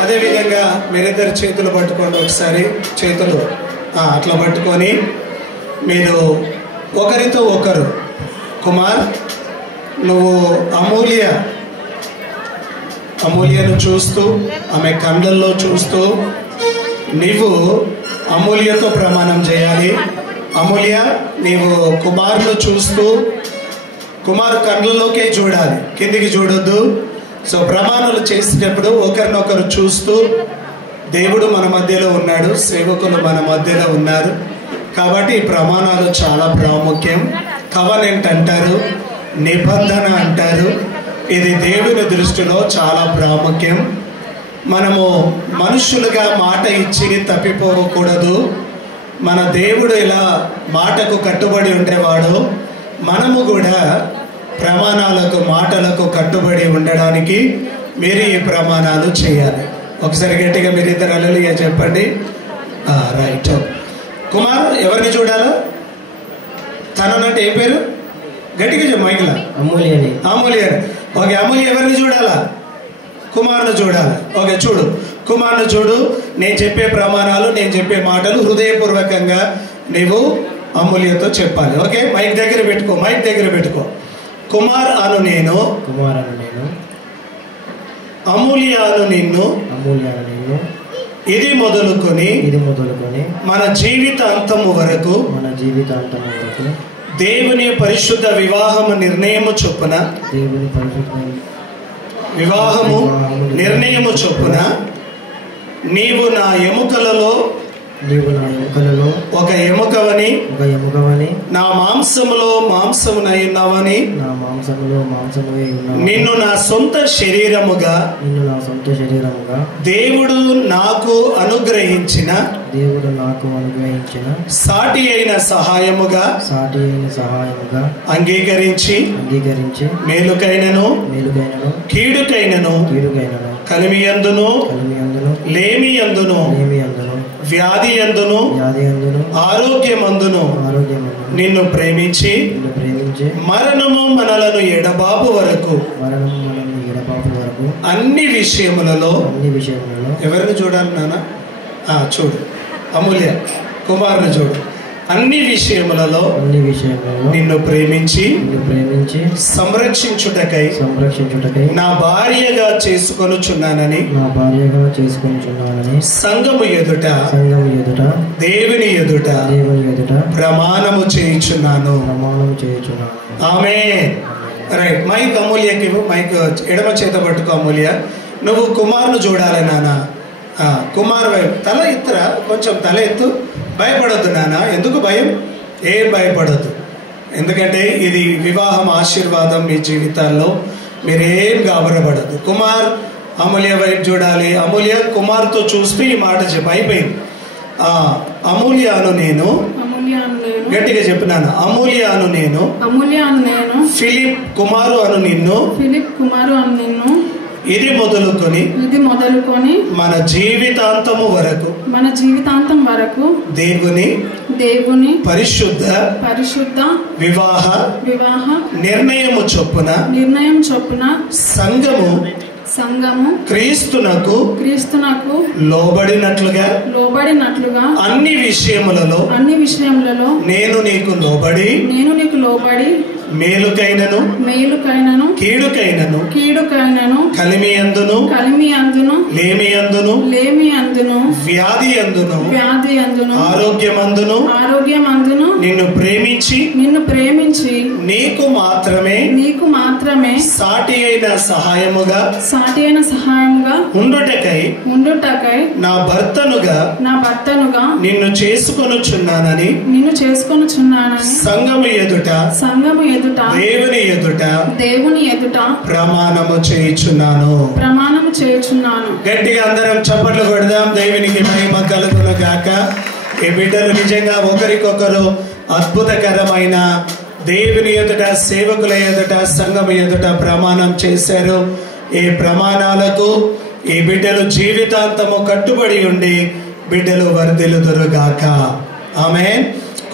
అదేవిధంగా మీరిద్దరు చేతులు పట్టుకోండి, ఒకసారి చేతులు అట్లా పట్టుకొని మీరు ఒకరితో ఒకరు. కుమార్, నువ్వు అమూల్యను చూస్తూ, ఆమె కళ్ళల్లో చూస్తూ నీవు అమూల్యతో ప్రమాణం చేయాలి. అమూల్య, నీవు కుమార్ను చూస్తూ కుమార్ కళ్ళల్లోకే చూడాలి, కిందికి చూడొద్దు. సో ప్రమాణాలు చేసేటప్పుడు ఒకరినొకరు చూస్తూ, దేవుడు మన మధ్యలో ఉన్నాడు, సేవకులు మన మధ్యలో ఉన్నారు. కాబట్టి ఈ ప్రమాణాలు చాలా ప్రాముఖ్యం. కవనెంట్ అంటారు, నిబంధన అంటారు. ఇది దేవుని దృష్టిలో చాలా ప్రాముఖ్యం. మనము మనుషులుగా మాట ఇచ్చి తప్పిపోకూడదు. మన దేవుడు ఇలా మాటకు కట్టుబడి ఉండేవాడు. మనము కూడా ప్రమాణాలకు, మాటలకు కట్టుబడి ఉండడానికి మీరు ఈ ప్రమాణాలు చేయాలి. ఒకసారి గట్టిగా మీరు ఇద్దరు హల్లెలూయా చెప్పండి. రైట్. కుమార్ ఎవరిని చూడాలా? తనంటే ఏ పేరు? గట్టిగా చెప్పు మైకిలా. అమూల్యని. అమూల్యని. ఓకే, అమూల్య ఎవరిని చూడాలా? కుమార్ను చూడాలి. ఓకే, చూడు, కుమార్ను చూడు. నేను చెప్పే ప్రమాణాలు, నేను చెప్పే మాటలు హృదయపూర్వకంగా నీవు అమూల్యతో చెప్పాలి. ఓకే, మైక్ దగ్గర పెట్టుకో, మైక్ దగ్గర పెట్టుకో. కుమార్ అను నేను, అమూల్య అను నిన్ను, ఇది మొదలుకొని మన జీవితాంతము వరకు దేవుని పరిశుద్ధ వివాహము నిర్ణయము చొప్పున నీవు నా ఎముకలలో ఒక ఎముకవని, నా మాంసములో మాంసమునై ఉన్నావని, నిన్ను నా సొంత శరీరముగా దేవుడు నాకు అనుగ్రహించిన సాటి అయిన సహాయముగా అంగీకరించి మేలుకైనను కీడుకైనను కలిమియందును లేమియందును వ్యాధి యందును ఆరోగ్యమందును నిన్ను ప్రేమించి మరణము మనలను ఎడబాపు వరకు అన్ని విషయములలో ఎవరిని చూడాలి నాన్న? చూడు, అమూల్య, కుమారుని చూడు. అన్ని విషయములలో నిన్ను ప్రేమించి సంరక్షించుటకై నా భార్యగా చేసుకొనుచున్నానని సంఘము ఎదుట దేవుని ఎదుట ప్రమాణము చేయుచున్నాను. ఆమేన్. రైట్. మైక్ అమూల్యకి మైక్ ఎడమ చేత పట్టుకో. అమూల్య, నువ్వు కుమారును చూడాలి నాన్న. కుమారు వైపు తల ఎత్తురా, కొంచెం తల ఎత్తు. భయపడొద్దు నాన్న. ఎందుకు భయం? ఏం భయపడొద్దు. ఎందుకంటే ఇది వివాహం ఆశీర్వాదం మీ జీవితాల్లో. మీరేం గాబరపడద్దు. కుమార్ అమూల్య వైపు చూడాలి. అమూల్య కుమార్తో చూస్తూ ఈ మాట చెప్పి అయిపోయింది. అమూల్య అను నేను, గట్టిగా చెప్పినాను. అమూల్య అను నేను, ఫిలిప్ కుమారు అను నిన్ను, ఇది మొదలుకొని మన జీవితాంతము వరకు దేవుని పరిశుద్ధ వివాహ నిర్ణయము చొప్పున సంఘము క్రీస్తునకు లోబడినట్లుగా అన్ని విషయములలో నేను నీకు లోబడి మేలుకైనను కీడుకైనను కలిమియందును లేమియందును వ్యాధియందును ఆరోగ్యమందును నిన్ను ప్రేమించి నీకు మాత్రమే సాటి అయిన సహాయముగా ఉండుటకై నా భర్తనుగా నిన్ను చేసుకొనుచున్నానని సంఘము ఎదుట దేవుని ఎదుట ప్రమాణము చేయుచున్నాను. గట్టిగా అందరం చప్పట్లు కొడదాం. దేవునికి మహిమ కలుగును గాక. ఈ బిడ్డలు నిజంగా ఒకరికొకరు అద్భుతకరమైన దేవుని ఎదుట, సేవకుల ఎదుట, సంఘము ఎదుట ప్రమాణం చేశారు. ఈ ప్రమాణాలకు ఈ బిడ్డలు జీవితాంతము కట్టుబడి ఉండి బిడ్డలు వర్ధిల్లుదురుగాక. ఆమేన్.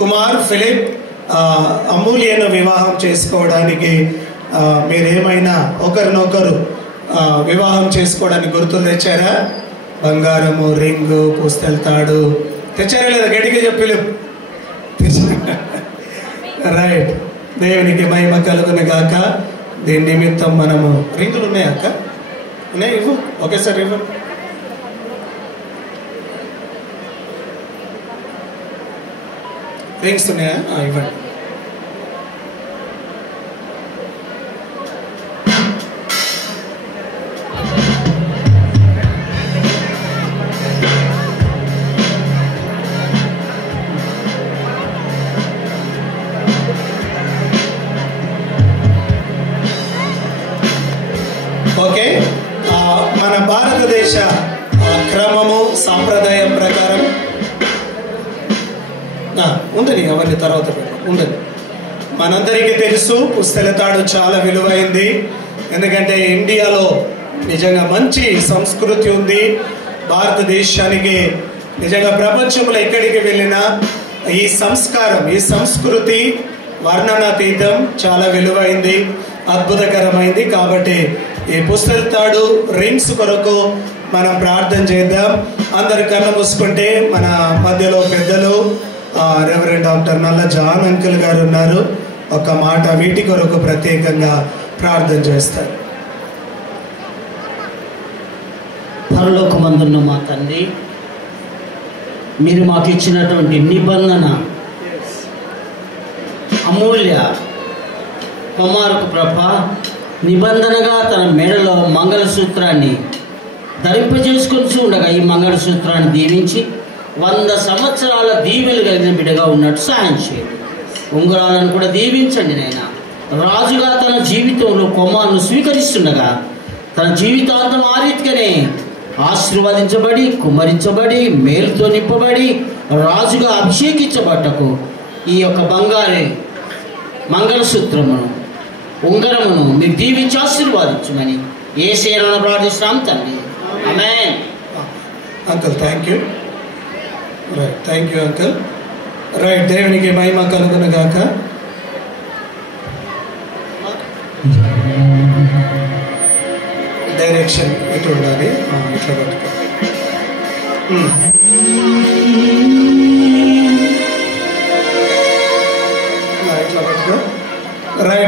కుమార్ ఫిలిప్ అమూల్యను వివాహం చేసుకోవడానికి మీరేమైనా ఒకరినొకరు వివాహం చేసుకోవడానికి గుర్తులు తెచ్చారా? బంగారము, రింగు, పుస్తల తాడు తెచ్చారా లేదా? గట్టిగా చెప్పి రైట్. దేవునికి మహిమ కలుగును గాక. దీని నిమిత్తం మనము రింగులు ఉన్నాయా అక్క? ఉన్నాయి, ఇవ్వు. ఒకేసారి ఇవ్వు. రింగ్స్ ఉన్నాయా? ఇవ్వండి. ఓకే. మన భారతదేశ క్రమము సాంప్రదాయం ప్రకారం ఉండని, అవన్నీ తర్వాత ఉండదు. మనందరికీ తెలుసు పుస్తల తాడు చాలా విలువైంది. ఎందుకంటే ఇండియాలో నిజంగా మంచి సంస్కృతి ఉంది. భారతదేశానికి నిజంగా ప్రపంచంలో ఎక్కడికి వెళ్ళినా ఈ సంస్కారం, ఈ సంస్కృతి వర్ణనాతీతం, చాలా విలువైంది, అద్భుతకరమైంది. కాబట్టి ఈ పుస్తల తాడు రింగ్స్ కొరకు మనం ప్రార్థన చేద్దాం. అందరు కళ్ళు మూసుకుంటే మన మధ్యలో పెద్దలు రెవరెండ్ డాక్టర్ నల్ల జాన్ అంకుల్ గారు ఉన్నారు. ఒక మాట వీటి కొరకు ప్రత్యేకంగా ప్రార్థన చేస్తారు. పరలోకమందున్న మా తండ్రి, మీరు మాకు ఇచ్చినటువంటి నిబంధన అమూల్య కుమారుకు ప్రభ నిబంధనగా తన మెడలో మంగళసూత్రాన్ని ధరింపజేసుకొని ఉండగా ఈ మంగళసూత్రాన్ని దీవించి 100 సంవత్సరాల దీవెలు కలిగిన బిడ్డగా ఉన్నట్టు సాయం చేయండి. ఉంగరాలను కూడా దీవించండి నాయనా. రాజుగా తన జీవితంలో కుమారును స్వీకరిస్తుండగా తన జీవితాంతం ఆ రీతిగానే ఆశీర్వదించబడి, కుమ్మరించబడి, మేలుతో నింపబడి, రాజుగా అభిషేకించబట్టకు ఈ యొక్క బంగారు మంగళసూత్రమును, ఉంగరమును మీరు దీవించి ఆశీర్వాదించమని యేసయ్యను ప్రార్థిస్తాం తండ్రి. ఆమేన్. Uncle thank you. Right, thank you uncle. Right, దేవునికి మహిమ కలుగును గాక. డైరెక్షన్ ఎటు ఉండాలి? ఇట్లా పట్టుకో.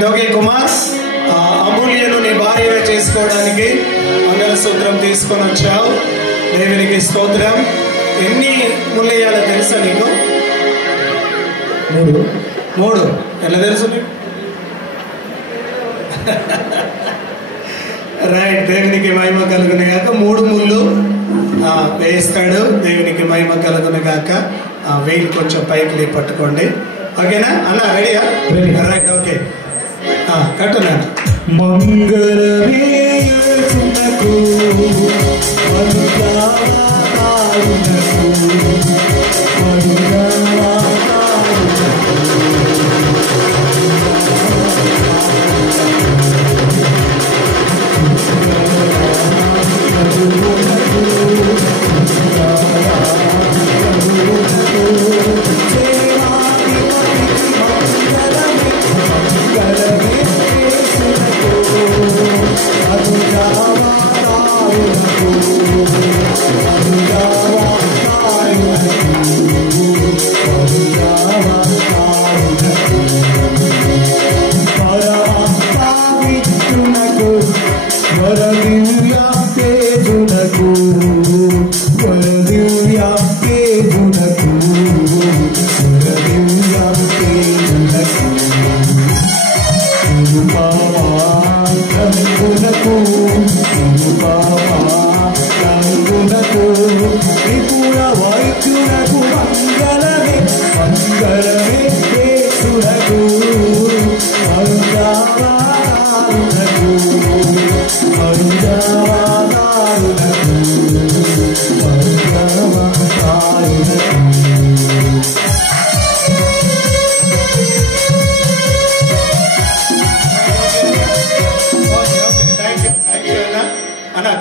ఓకే కుమార్, అమూల్యను నీ భార్యగా చేసుకోవడానికి మంగళసూత్రం తీసుకొని వచ్చావు. దేవునికి స్తోత్రం. ఎన్ని ముళ్ళేయాలో తెలుసా నీకు? 3. ఎలా తెలుసు నీకు? రైట్. దేవునికి మహిమ కలుగును గాక. 3 ముళ్ళు వేస్తాడు. దేవునికి మహిమ కలుగును గాక. వేలు కొంచెం పైకి పట్టుకోండి. ఓకేనా అన్న? రెడీయా? రైట్. ఓకే, కట్టున్నా. మంగళవేయునకు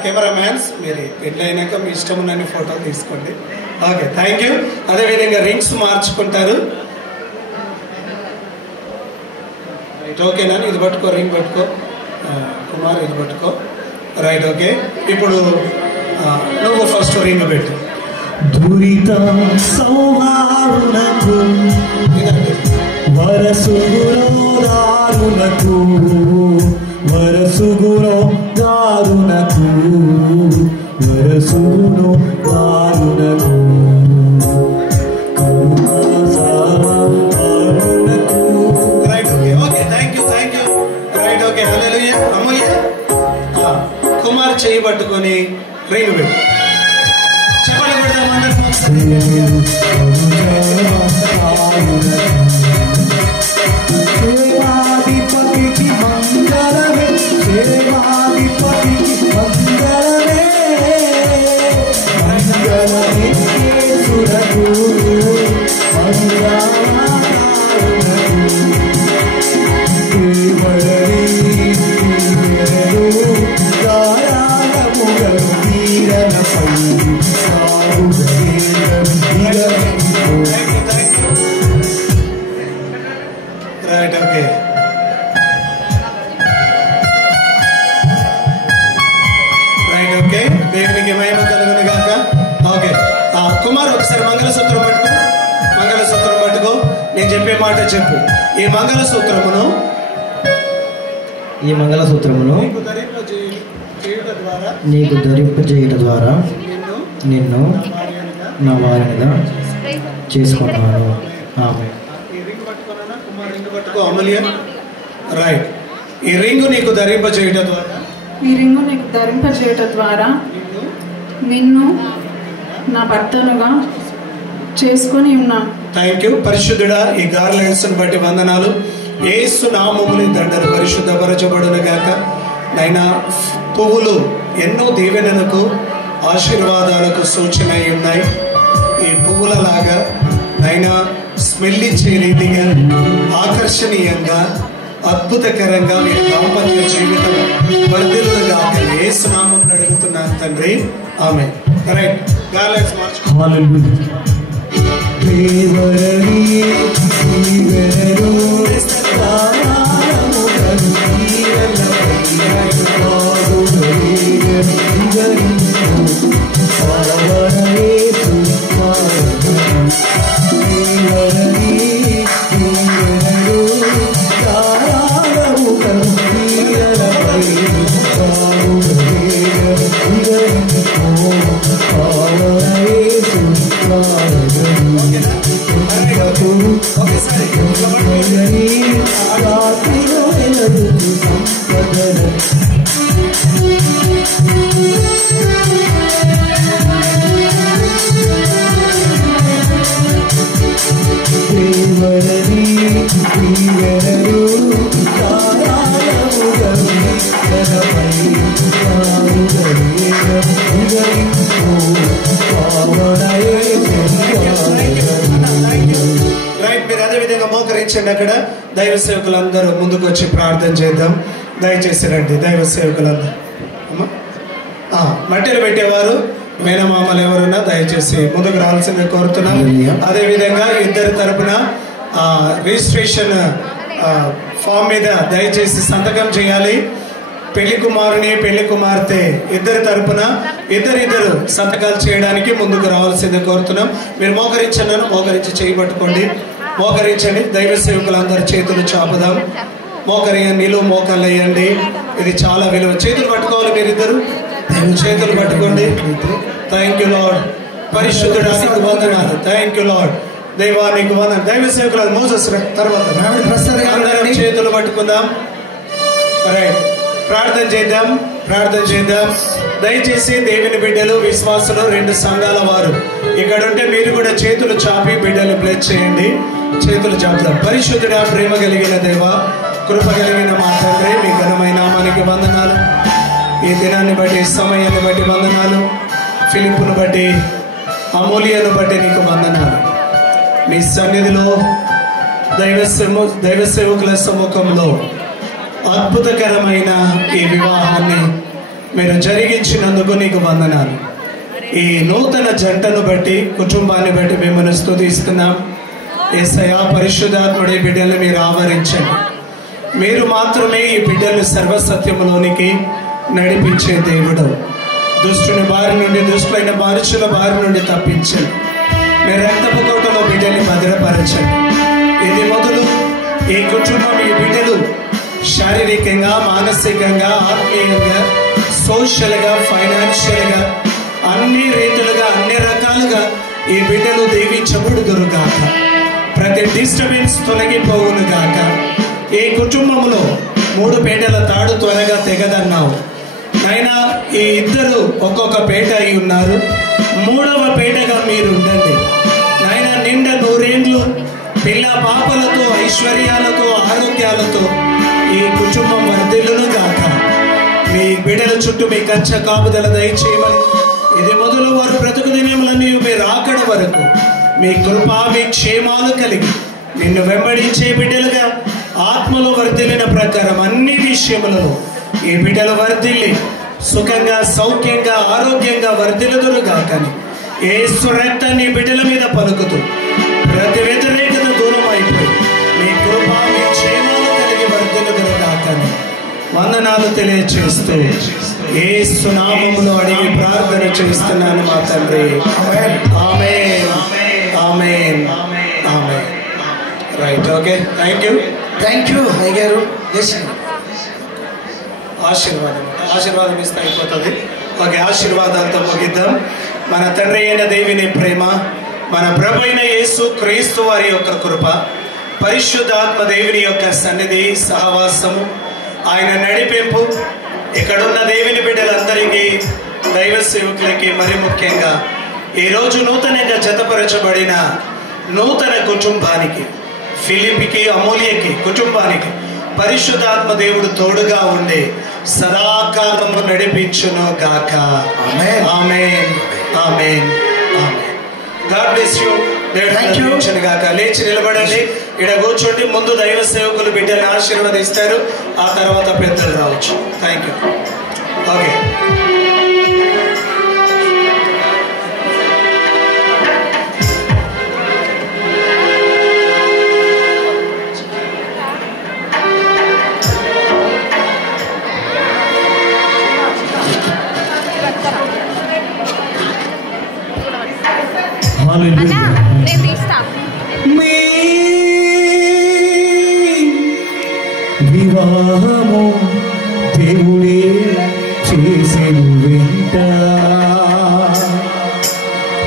కెమెరామ్యాన్స్ మీరు పెళ్ళైనాక మీ ఇష్టం ఉన్నన్ని ఫోటోలు తీసుకోండి. Okay, thank you. అదేవిధంగా రింగ్స్ మార్చుకుంటారు. రైట్, ఓకేనా? ఇది పట్టుకో, రింగ్ పట్టుకో కుమార్, ఇది పట్టుకో. Right, okay. ఇప్పుడు నువ్వు ఫస్ట్ రింగ్ పెట్టు. దురిత సంహారునకు వరసుగుణారునకు వరసుగుణో దారునకు వరసుగుణో దారునకు right, okay. Okay, thank you, thank you. Right, okay. హల్లెలూయా. అమ్మయ్య. కుమార్ చేయి పట్టుకొని రింగ్ పెట్టు. చెప్పండి పెడదాం అందరూ. సేవాధిపతికి మంగళమే, సేవాధిపతికి మంగళమే, మంగళమే యేసునకు రైట్, ఓకే. Right, okay. దేవునికి మహిమ కలుగును గాక. ఓకే, కుమార్ ఒకసారి మంగళసూత్రం పట్టుకో. మంగళసూత్రం పట్టుకో. నేను చెప్పే మాట చెప్పు. ఈ మంగళసూత్రమును నీకు ధరింపజేయుట ద్వారా నిన్ను నా వారినిగా చేసుకున్నాను. ఆమె. ఈ రింగ్ పట్టుకోనా కుమార్? రింగ్ పట్టుకో అమూల్య. రైట్. ఈ రింగు నీకు ధరింపజేయుట ద్వారా నిన్ను నా భర్తనుగా చేసుకొని ఉన్నాను. Thank you. పరిశుద్ధుడా, ఈ గార్లెండ్స్ బట్టి వందనాలు. యేసు నామముని దండలు పరిశుద్ధపరచబడును గాక. నైనా పువ్వులు ఎన్నో దీవెనలకు ఆశీర్వాదాలకు సూచన అయి ఉన్నాయి. ఈ పువ్వులలాగా నైనా స్మెల్ ఇచ్చే రీతిగా ఆకర్షణీయంగా అద్భుతకరంగా మీ దాంపత్య జీవితం వర్ధిల్లుగా యేసు నామమున అడుగుతున్నాను తండ్రి. ఆమేన్. రైట్, గార్లెండ్స్ మార్చుకో. Thank you. రైట్, మీరు అదే విధంగా మోకరించండి. అక్కడ దైవ సేవకులందరూ ముందుకు వచ్చి ప్రార్థన చేద్దాం. దయచేసి రండి దైవ సేవకులందరూ. అమ్మా మట్టిలో పెట్టేవారు మేనమామలు ఎవరున్నా దయచేసి ముందుకు రావాల్సిందే కోరుతున్నాం. అదే విధంగా ఇద్దరి తరపున రిజిస్ట్రేషన్ ఫామ్ మీద దయచేసి సంతకం చేయాలి. పెళ్లి కుమారుని పెళ్లి కుమార్తె ఇద్దరి తరపున ఇద్దరు సంతకాలు చేయడానికి ముందుకు రావాల్సిందే కోరుతున్నాం. మీరు మోకరించి చేయబట్టుకోండి. మోకరించండి. దైవ సేవకులందరూ చేతులు చాపుదాం. నిలువు మోకాళ్ళు వేయండి. ఇది చాలా విలువ. చేతులు పట్టుకోవాలి. మీరిద్దరు చేతులు పట్టుకోండి. Thank you Lord. పరిశుద్ధుడానికి వందనాలు. Thank you Lord. దైవానికి వందనాలు. దైవ సేవకులు మోసెస్ తర్వాత అందరం చేతులు పట్టుకుందాం. రైట్, ప్రార్థన చేద్దాం. దయచేసి దేవుని బిడ్డలు, విశ్వాసులు, 2 సంఘాల వారు ఇక్కడ ఉంటే మీరు కూడా చేతులు చాపి బిడ్డలు బ్లెస్ చేయండి. చేతులు చాపుదాం. పరిశుద్ధుడా, ప్రేమ కలిగిన దేవ, కృప కలిగిన మా తండ్రి, మీ ఘనమైన నామానికి వందనాలు. ఈ దినాన్ని బట్టి, సమయాన్ని బట్టి వందనాలు. ఫిలిప్పును బట్టి, అమూల్యను బట్టి నీకు వందనాలు. నీ సన్నిధిలో దైవ సేవకుల సముఖంలో అద్భుతకరమైన ఈ వివాహాన్ని మీరు జరిగించినందుకు నీకు వందనాలు. ఈ నూతన జంటను బట్టి, కుటుంబాన్ని బట్టి మిమ్మల్ని స్తుతిస్తున్నాం. యేసయ్యా, పరిశుద్ధాత్ముడి బిడ్డల్ని మీరు ఆవరించండి. మీరు మాత్రమే ఈ బిడ్డల్ని సర్వసత్యములోనికి నడిపించే దేవుడు. దుష్టుని బారి నుండి, దుష్టులైన మనుషుల బారి నుండి తప్పించండి. మీరు రక్తపు కోటలో బిడ్డల్ని భద్రపరచండి. ఇది మొదలు ఈ కుటుంబం, ఈ బిడ్డలు శారీరకంగా, మానసికంగా, ఆత్మీయంగా, సోషల్ గా, ఫైనాన్షియల్ గా, అన్ని రీతులుగా, అన్ని రకాలుగా ఈ బిడ్డలు దీవించబడుదురు గాక. ప్రతి డిస్టర్బెన్స్ తొలగిపోవును గాక. ఈ కుటుంబంలో 3 పేటల తాడు త్వరగా తెగదన్నావు నాయనా. ఈ ఇద్దరు ఒక్కొక్క పేట అయి ఉన్నారు. 3వ పేటగా మీరు ఉండండి నాయన. నిండా 100 ఏండ్లు పిల్ల పాపలతో, ఐశ్వర్యాలతో, ఆరోగ్యాలతో ఈ కుటుంబం వర్ధిల్లును గాక. మీ బిడ్డల చుట్టూ మీ కంచె కాపుదల దయచేయమని, ఇది మొదలు వారు బ్రతుకు దినములన్నీ మీరు ఆకడ వరకు మీ కృప, మీ క్షేమాలు కలిగి నిన్ను వెంబడించే బిడ్డలుగా ఆత్మలో వర్ధిల్లిన ప్రకారం అన్ని విషయములలో ఈ బిడ్డలు వర్ధిల్లి సుఖంగా, సౌఖ్యంగా, ఆరోగ్యంగా వర్ధిల్లుదురు గాకని యేసు రక్తాన్ని బిడ్డల మీద పలుకుతూ ప్రతి వ్యతిరేకత దూరం అయిపోయి మీ కృప, మీ క్షేమాలు కలిగి వర్ధిల్లుదురు గాకని వందనాలు తెలియచేస్తూ యేసు నామములో అడిగి ప్రార్థన చేస్తున్నాను మా తండ్రి. ఆమేన్, ఆమేన్, ఆమేన్. రైట్, ఓకే, థ్యాంక్ యూ అయ్యారు. ఆశీర్వాదం ఇస్తే అయిపోతుంది. ఓకే, ఆశీర్వాదాలతో ముగిద్దాం. మన తండ్రి అయిన దేవుని ప్రేమ, మన ప్రభు అయిన యేసు క్రీస్తు వారి యొక్క కృప, పరిశుద్ధాత్మ దేవుని యొక్క సన్నిధి, సహవాసము, ఆయన నడిపింపు ఇక్కడున్న దేవుని బిడ్డలందరికీ, దైవ సేవకులకి, మరి ముఖ్యంగా ఈరోజు నూతనంగా జతపరచబడిన నూతన కుటుంబానికి, ఫిలిప్కి, అమూల్యకి కుటుంబానికి పరిశుద్ధాత్మ దేవుడు తోడుగా ఉండి సదాకాలము నడిపించును గాక. ఆమేన్, ఆమేన్, ఆమేన్. God bless you. దేవుడు గాక. లేచి నిలబడండి, ఇక్కడ కూర్చోండి. ముందు దైవ సేవకులు బిడ్డల్ని ఆశీర్వదిస్తారు, ఆ తర్వాత పెద్దలు రావచ్చు. Thank you. ఓకే, మీ వివాహము దేవుడే చేసెను వెంట,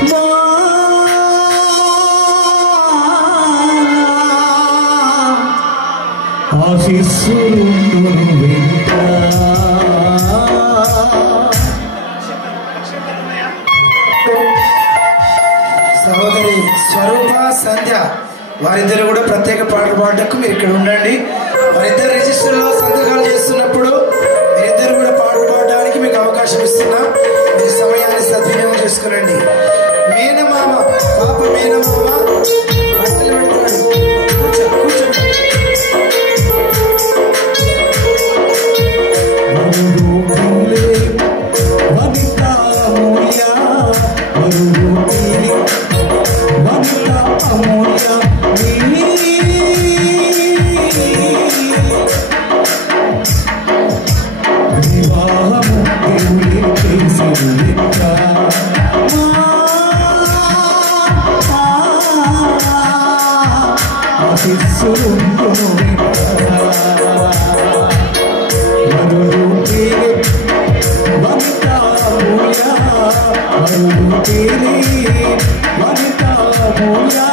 మా ఆశీస్సులుండును వెంట. సహోదరి స్వరూప, సంధ్య వారిద్దరు కూడా ప్రత్యేక పాటలు పాడటకు మీరు ఇక్కడ ఉండండి. వారిద్దరు రిజిస్టర్లో సంతకాలు చేస్తున్నప్పుడు మీరిద్దరు కూడా పాడు వివాహము దేవుడే చేసెను లెక్క ఆశీస్సులుండును మరులు తేలి వనితా మూలా మరులు తేలి వనితా మూలా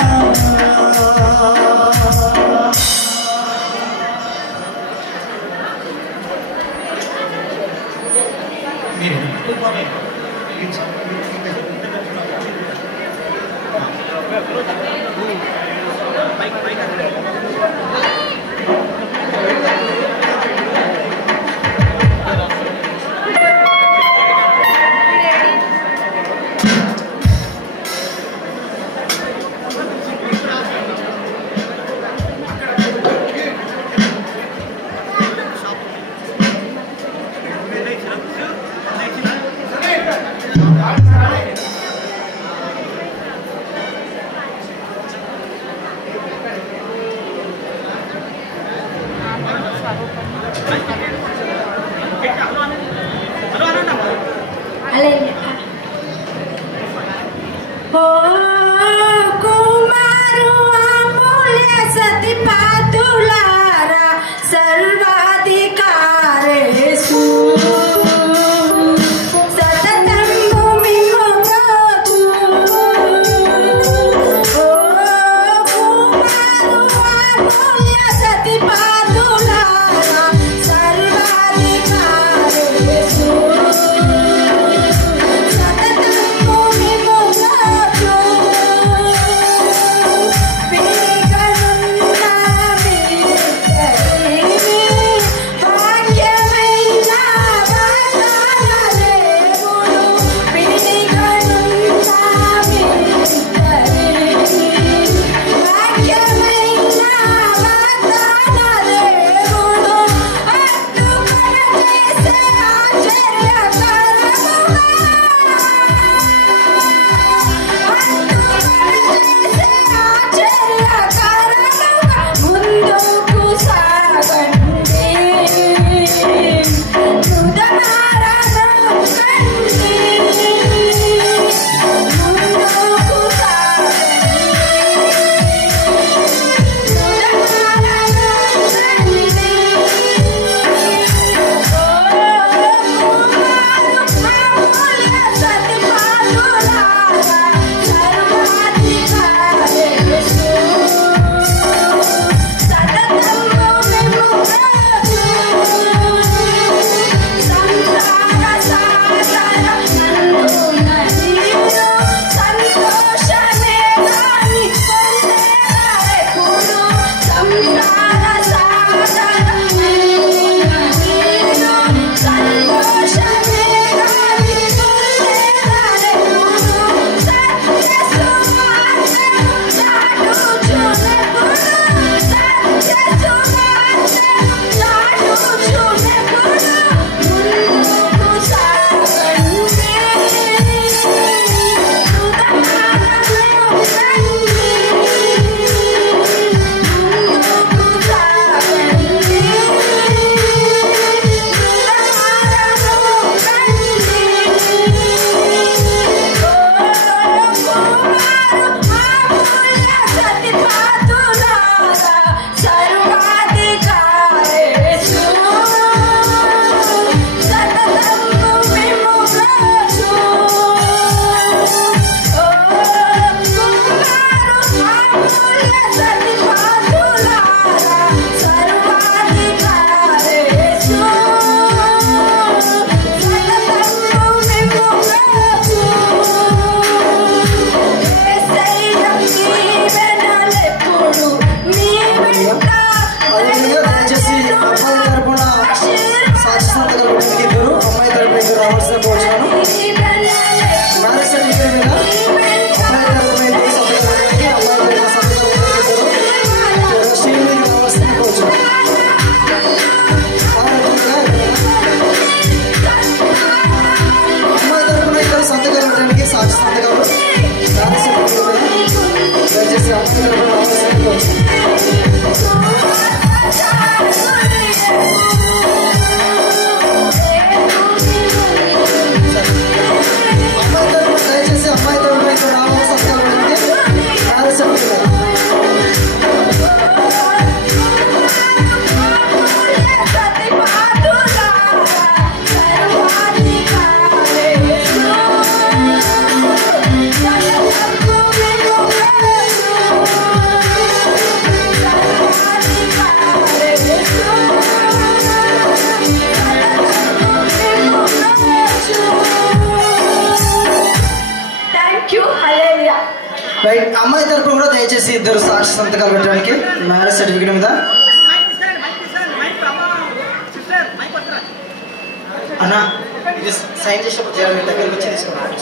సర్వాధికారి రైట్. అమ్మాయి తరపున కూడా దయచేసి ఇద్దరు సాక్షి సంతకాలు పెట్టడానికి మ్యారేజ్ సర్టిఫికేట్ మీద. అన్నా ఇది సైన్ చేసినప్పుడు జర మీ దగ్గరికి వచ్చి తీసుకున్నాను.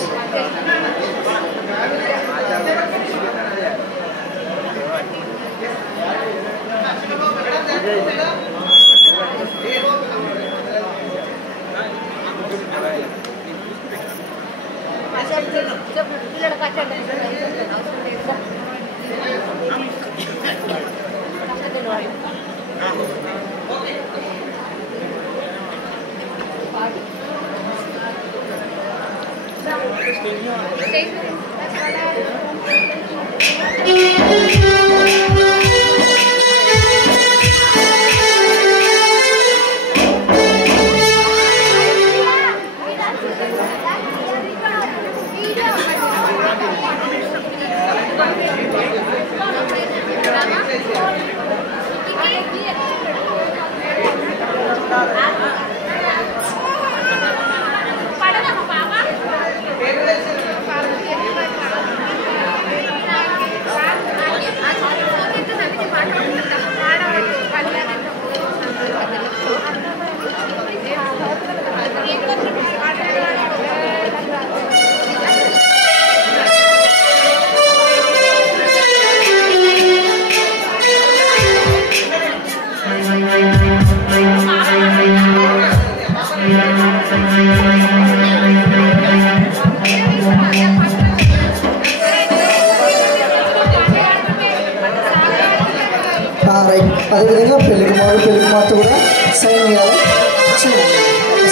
అదేవిధంగా పెళ్లి కుమారుడు పెళ్లి కుమార్తె కూడా సైన్ చేయాలి.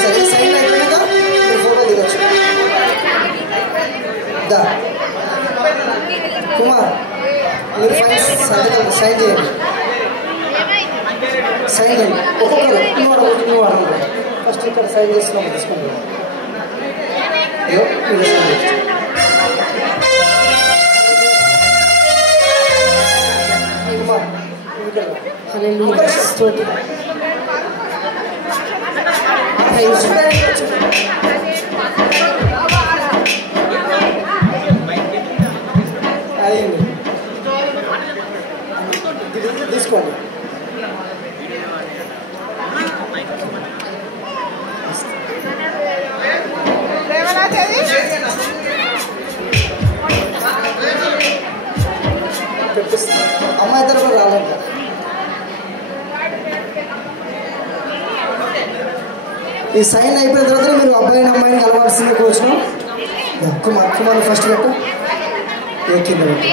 సరే సైన్ అయిపోయాక మీరు ఫోటో దిగచ్చు. దా కుమార్ మీరు సంతకం సైన్ చేయండి. సైన్ చేయండి ఒక్కొక్కరు నువ్వు అడగ ఫస్ట్ ఇక్కడ సైన్ చేస్తున్నాము తీసుకోండి. కుమార్ తీసుకోండి. అమ్మాయి తరపున రాలంట. ఈ సైన్ అయిపోయిన తర్వాత మీరు అబ్బాయిని అమ్మాయిని కలవాల్సిందే కూర్చున్నాం. కుమార్ ఫస్ట్ పెట్టు. ఏ కింద పెట్టు.